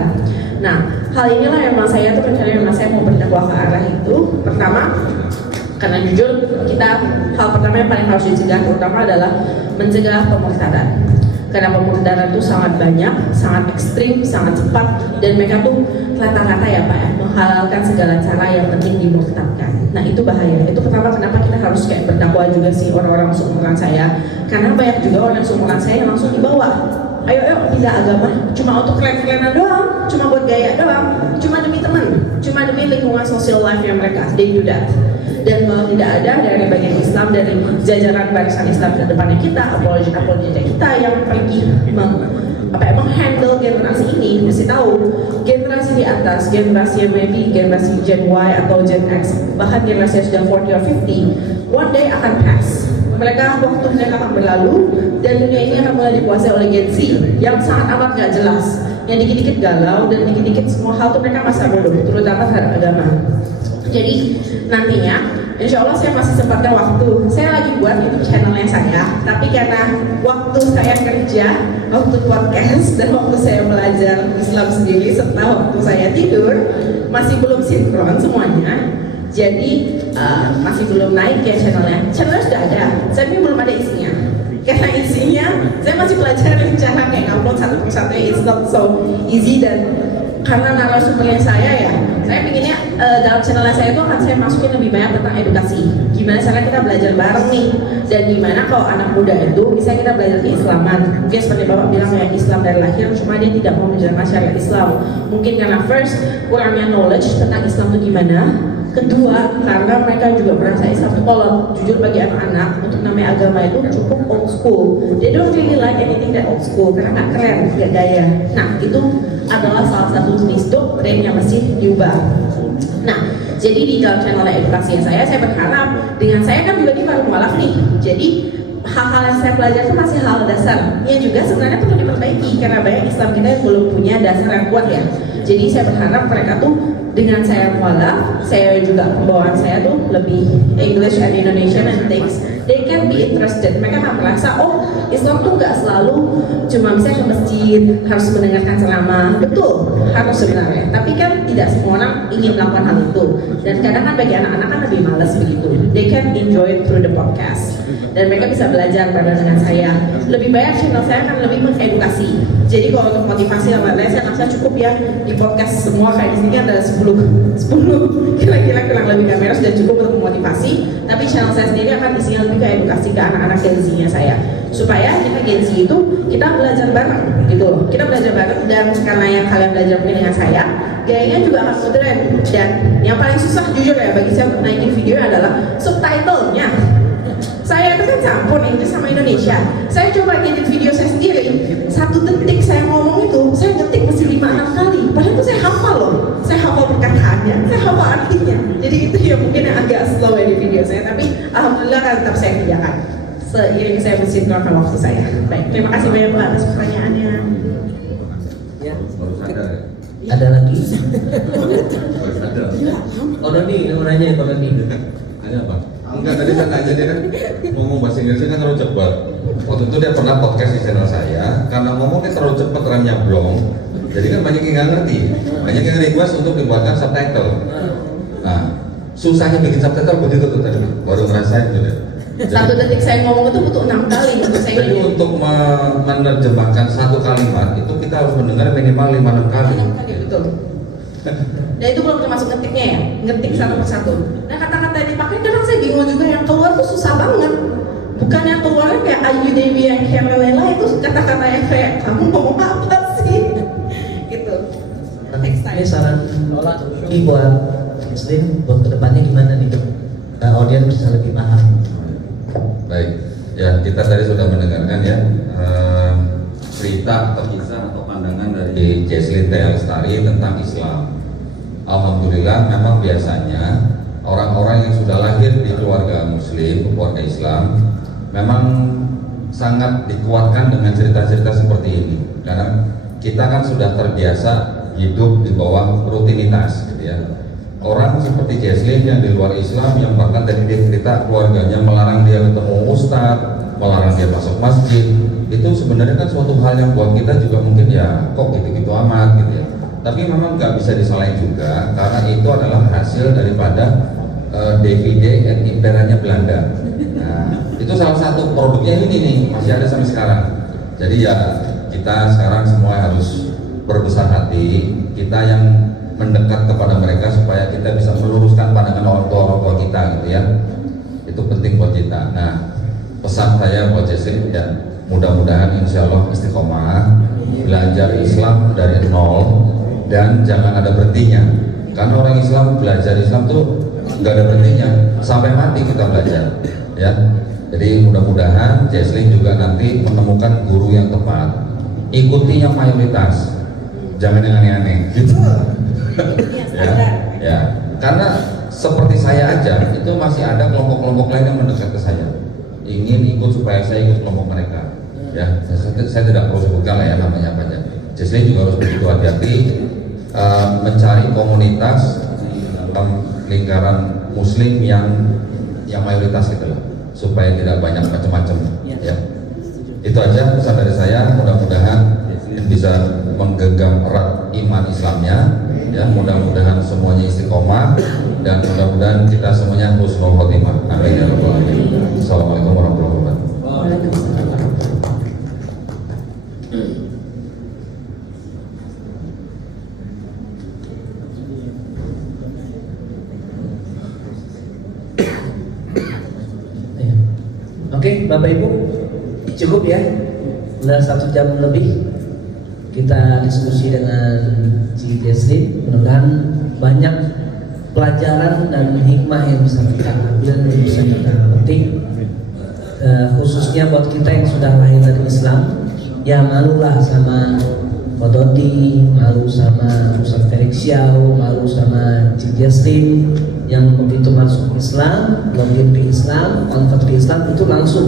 Nah, hal inilah yang memang saya tuh rencananya memang saya mau berdakwah ke arah itu. Pertama, karena jujur hal pertama yang paling harus dicegah terutama adalah mencegah pemurtadan. Karena pemurtadan itu sangat banyak, sangat ekstrim, sangat cepat, dan mereka tuh rata-rata ya Pak ya, menghalalkan segala cara yang penting dimurtadkan. Nah itu bahaya. Itu pertama kenapa kita harus kayak berdakwah juga sih orang-orang seumuran saya. Karena banyak juga orang seumuran saya yang langsung dibawa. Ayo pindah agama, cuma untuk keren-kerenan doang, cuma buat gaya doang, cuma demi teman, cuma demi lingkungan social life yang mereka, they do that. Dan kalau tidak ada dari bagian Islam, dari jajaran barisan Islam ke depannya kita, apologi kita yang pergi menghandle generasi ini, mesti tahu generasi di atas, generasi yang maybe generasi Gen Y atau Gen X, bahkan generasi yang sudah 40 or 50, one day akan pass. Waktu mereka akan berlalu dan dunia ini akan mulai dikuasai oleh Gen Z yang sangat amat gak jelas, yang dikit-dikit galau dan dikit-dikit semua hal tuh mereka masa bodoh, terutama terhadap agama. Jadi nantinya insya Allah saya masih sempatkan waktu, saya lagi buat YouTube channelnya saya, tapi karena waktu saya kerja, waktu podcast, dan waktu saya belajar Islam sendiri serta waktu saya tidur masih belum sinkron semuanya. Jadi masih belum naik ya channelnya. Channelnya sudah ada, tapi belum ada isinya. Karena isinya saya masih pelajarin cara kayak upload satu persatu, it's not so easy. Dan karena narasumbernya saya pinginnya dalam channel saya itu akan saya masukin lebih banyak tentang edukasi. Gimana cara kita belajar bareng nih, dan gimana kalau anak muda itu bisa kita belajar keislaman. Mungkin seperti Bapak bilang ya, Islam dari lahir, cuma dia tidak mau menjalankan syariat Islam. Mungkin karena first kurangnya knowledge tentang Islam itu gimana. Kedua, karena mereka juga merasa Islam itu kalau jujur bagi anak-anak untuk namanya agama itu cukup old school. They don't really like anything that old school karena nggak keren, nggak gaya. Nah itu adalah salah satu jenis doktrin yang mesti diubah. Nah, jadi di dalam channel edukasi saya berharap dengan saya kan juga di baru mualaf nih. Jadi hal-hal yang saya pelajari itu masih hal dasar yang juga sebenarnya perlu diperbaiki karena banyak Islam kita yang belum punya dasar yang kuat ya. Jadi saya berharap mereka tuh dengan saya mualaf, saya juga pembawaan saya tuh lebih English and Indonesian and things, they can be interested. Mereka akan merasa, oh Islam tuh nggak selalu cuma misalnya ke masjid, harus mendengarkan ceramah, betul, harus sebenarnya. Tapi kan tidak semua orang ingin melakukan hal itu. Dan kadang kan bagi anak-anak kan lebih malas begitu. They can enjoy it through the podcast. Dan mereka bisa belajar bareng dengan saya. Lebih banyak channel saya akan lebih mengedukasi. Jadi kalau untuk motivasi sama lain saya rasa cukup ya di podcast semua kayak di sini ada 10 kira-kira kurang lebih kamera sudah cukup untuk motivasi. Tapi channel saya sendiri akan isinya lebih ke edukasi ke anak-anak Gen Z-nya saya, supaya kita Gen Z itu kita belajar bareng gitu loh. Kita belajar bareng, dan karena yang kalian belajar mungkin dengan saya, gayanya juga akan modern. Dan yang paling susah jujur ya bagi saya untuk naikin video adalah subtitlenya. Saya itu kan campur Inggris sama Indonesia. Saya coba ngedit video saya sendiri, 1 detik saya ngomong itu, saya ngetik mesti 5-6 kali. Padahal itu saya hafal loh, saya hafal perkataannya, saya hafal artinya. Jadi itu ya mungkin yang agak slow ya di video saya, tapi alhamdulillah kan tetap saya kerjakan seiring saya bersinkronkan waktu saya. Baik, terima kasih banyak Pak atas pertanyaannya. Ya. Ada lagi? Ada. Oh Doni, mau nanya Pak Doni. Ada apa? Enggak, tadi saya tanya dia kan ngomong bahasa Inggrisnya kan terlalu cepat. Waktu itu dia pernah podcast di channel saya, karena ngomongnya terlalu cepat, remnya blong. Jadi kan banyak yang nggak ngerti, banyak yang request untuk dibuatkan subtitle. Nah, susahnya bikin subtitle begitu tuh tadi, baru ngerasain gitu. 1 detik saya ngomong itu butuh 6 kali untuk saya Jadi ngedit. untuk menerjemahkan 1 kalimat itu kita harus mendengar minimal 5-6 kali. 6 kali, betul. Dan itu belum termasuk ngetiknya ya, ngetik satu persatu. Nah kata-kata yang dipakai kadang saya bingung juga, yang keluar tuh susah banget. Bukan yang keluarnya kayak Ayu Dewi yang Kemelela, itu kata-kata yang kayak kamu ngomong apa sih? Gitu. Next time. Ini saran lagi buat Muslim buat kedepannya gimana nih? Audiens bisa lebih paham. Baik, ya kita tadi sudah mendengarkan ya cerita atau kisah atau pandangan dari Jesslyn T. Lestari tentang Islam. Alhamdulillah, memang biasanya orang-orang yang sudah lahir di keluarga Muslim, keluarga Islam, memang sangat dikuatkan dengan cerita-cerita seperti ini. Karena kita kan sudah terbiasa hidup di bawah rutinitas, gitu ya. Orang seperti Jesslyn yang di luar Islam, yang bahkan dari dia cerita keluarganya melarang dia ketemu ustadz, melarang dia masuk masjid, itu sebenarnya kan suatu hal yang buat kita juga mungkin ya kok gitu-gitu amat gitu ya. Tapi memang nggak bisa disalahin juga, karena itu adalah hasil daripada DVD and imperanya Belanda. Nah, itu salah satu produknya ini nih, masih ada sampai sekarang. Jadi ya kita sekarang semua harus berbesar hati, kita yang mendekat kepada mereka supaya kita bisa meluruskan pandangan orang tua kita gitu ya. Itu penting buat kita. Nah, pesan saya buat Jesslyn ya, mudah-mudahan insya Allah istiqomah belajar Islam dari nol dan jangan ada berhentinya. Karena orang Islam belajar Islam tuh nggak ada berhentinya, sampai mati kita belajar ya. Jadi mudah-mudahan Jesslyn juga nanti menemukan guru yang tepat, ikuti yang mayoritas, jangan yang aneh-aneh gitu. Ya, karena seperti saya aja itu masih ada kelompok-kelompok lain yang mendekat ke saya, ingin ikut supaya saya ikut kelompok mereka. ya saya tidak perlu sebutkan lah ya namanya apa aja. Jesslyn juga harus begitu hati-hati mencari komunitas dalam lingkaran muslim yang mayoritas gitu lah, supaya tidak banyak macam-macam ya. Itu aja pesan dari saya, mudah-mudahan bisa menggenggam erat iman Islamnya ya, mudah-mudahan semuanya istiqomah dan mudah-mudahan kita semuanya husnul khotimah. Amin ya rabbal alamin. Assalamualaikum warahmatullahi wabarakatuh. Oke, Bapak Ibu, cukup ya. Udah 1 jam lebih kita diskusi dengan Ci Jesslyn. Mudah-mudahan banyak pelajaran dan hikmah yang bisa kita ambil, yang bisa kita petik. Khususnya buat kita yang sudah lahir dari Islam, ya malulah sama Kododi, malu sama Ustaz Felix Xiao, malu sama Ci Jesslyn yang begitu masuk Islam, login ke Islam, konvert ke Islam itu langsung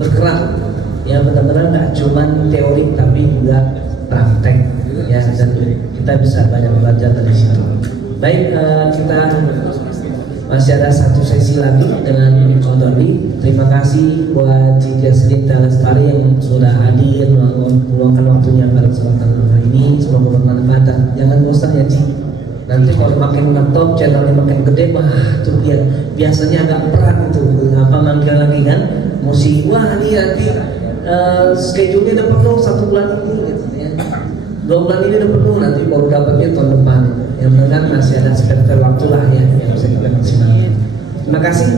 bergerak. Ya benar-benar nggak cuma teori tapi juga praktek ya, dan kita bisa banyak belajar dari situ. Baik, kita masih ada 1 sesi lagi dengan Kododi. Terima kasih buat Ci Jesslyn Lestari yang sudah hadir meluangkan waktunya pada kesempatan hari ini. Semoga bermanfaat dan jangan bosan ya Ci. Nanti kalau makin ngetop, channelnya makin gede, tuh lihat biasanya agak berat itu, manggil lagi kan, mesti wah ini nanti schedule-nya udah penuh 1 bulan ini gitu ya, 2 bulan ini udah penuh, nanti baru dapatnya tahun depan. Yang benar masih ada spare waktu lah ya yang bisa kita maksimalkan. Terima kasih.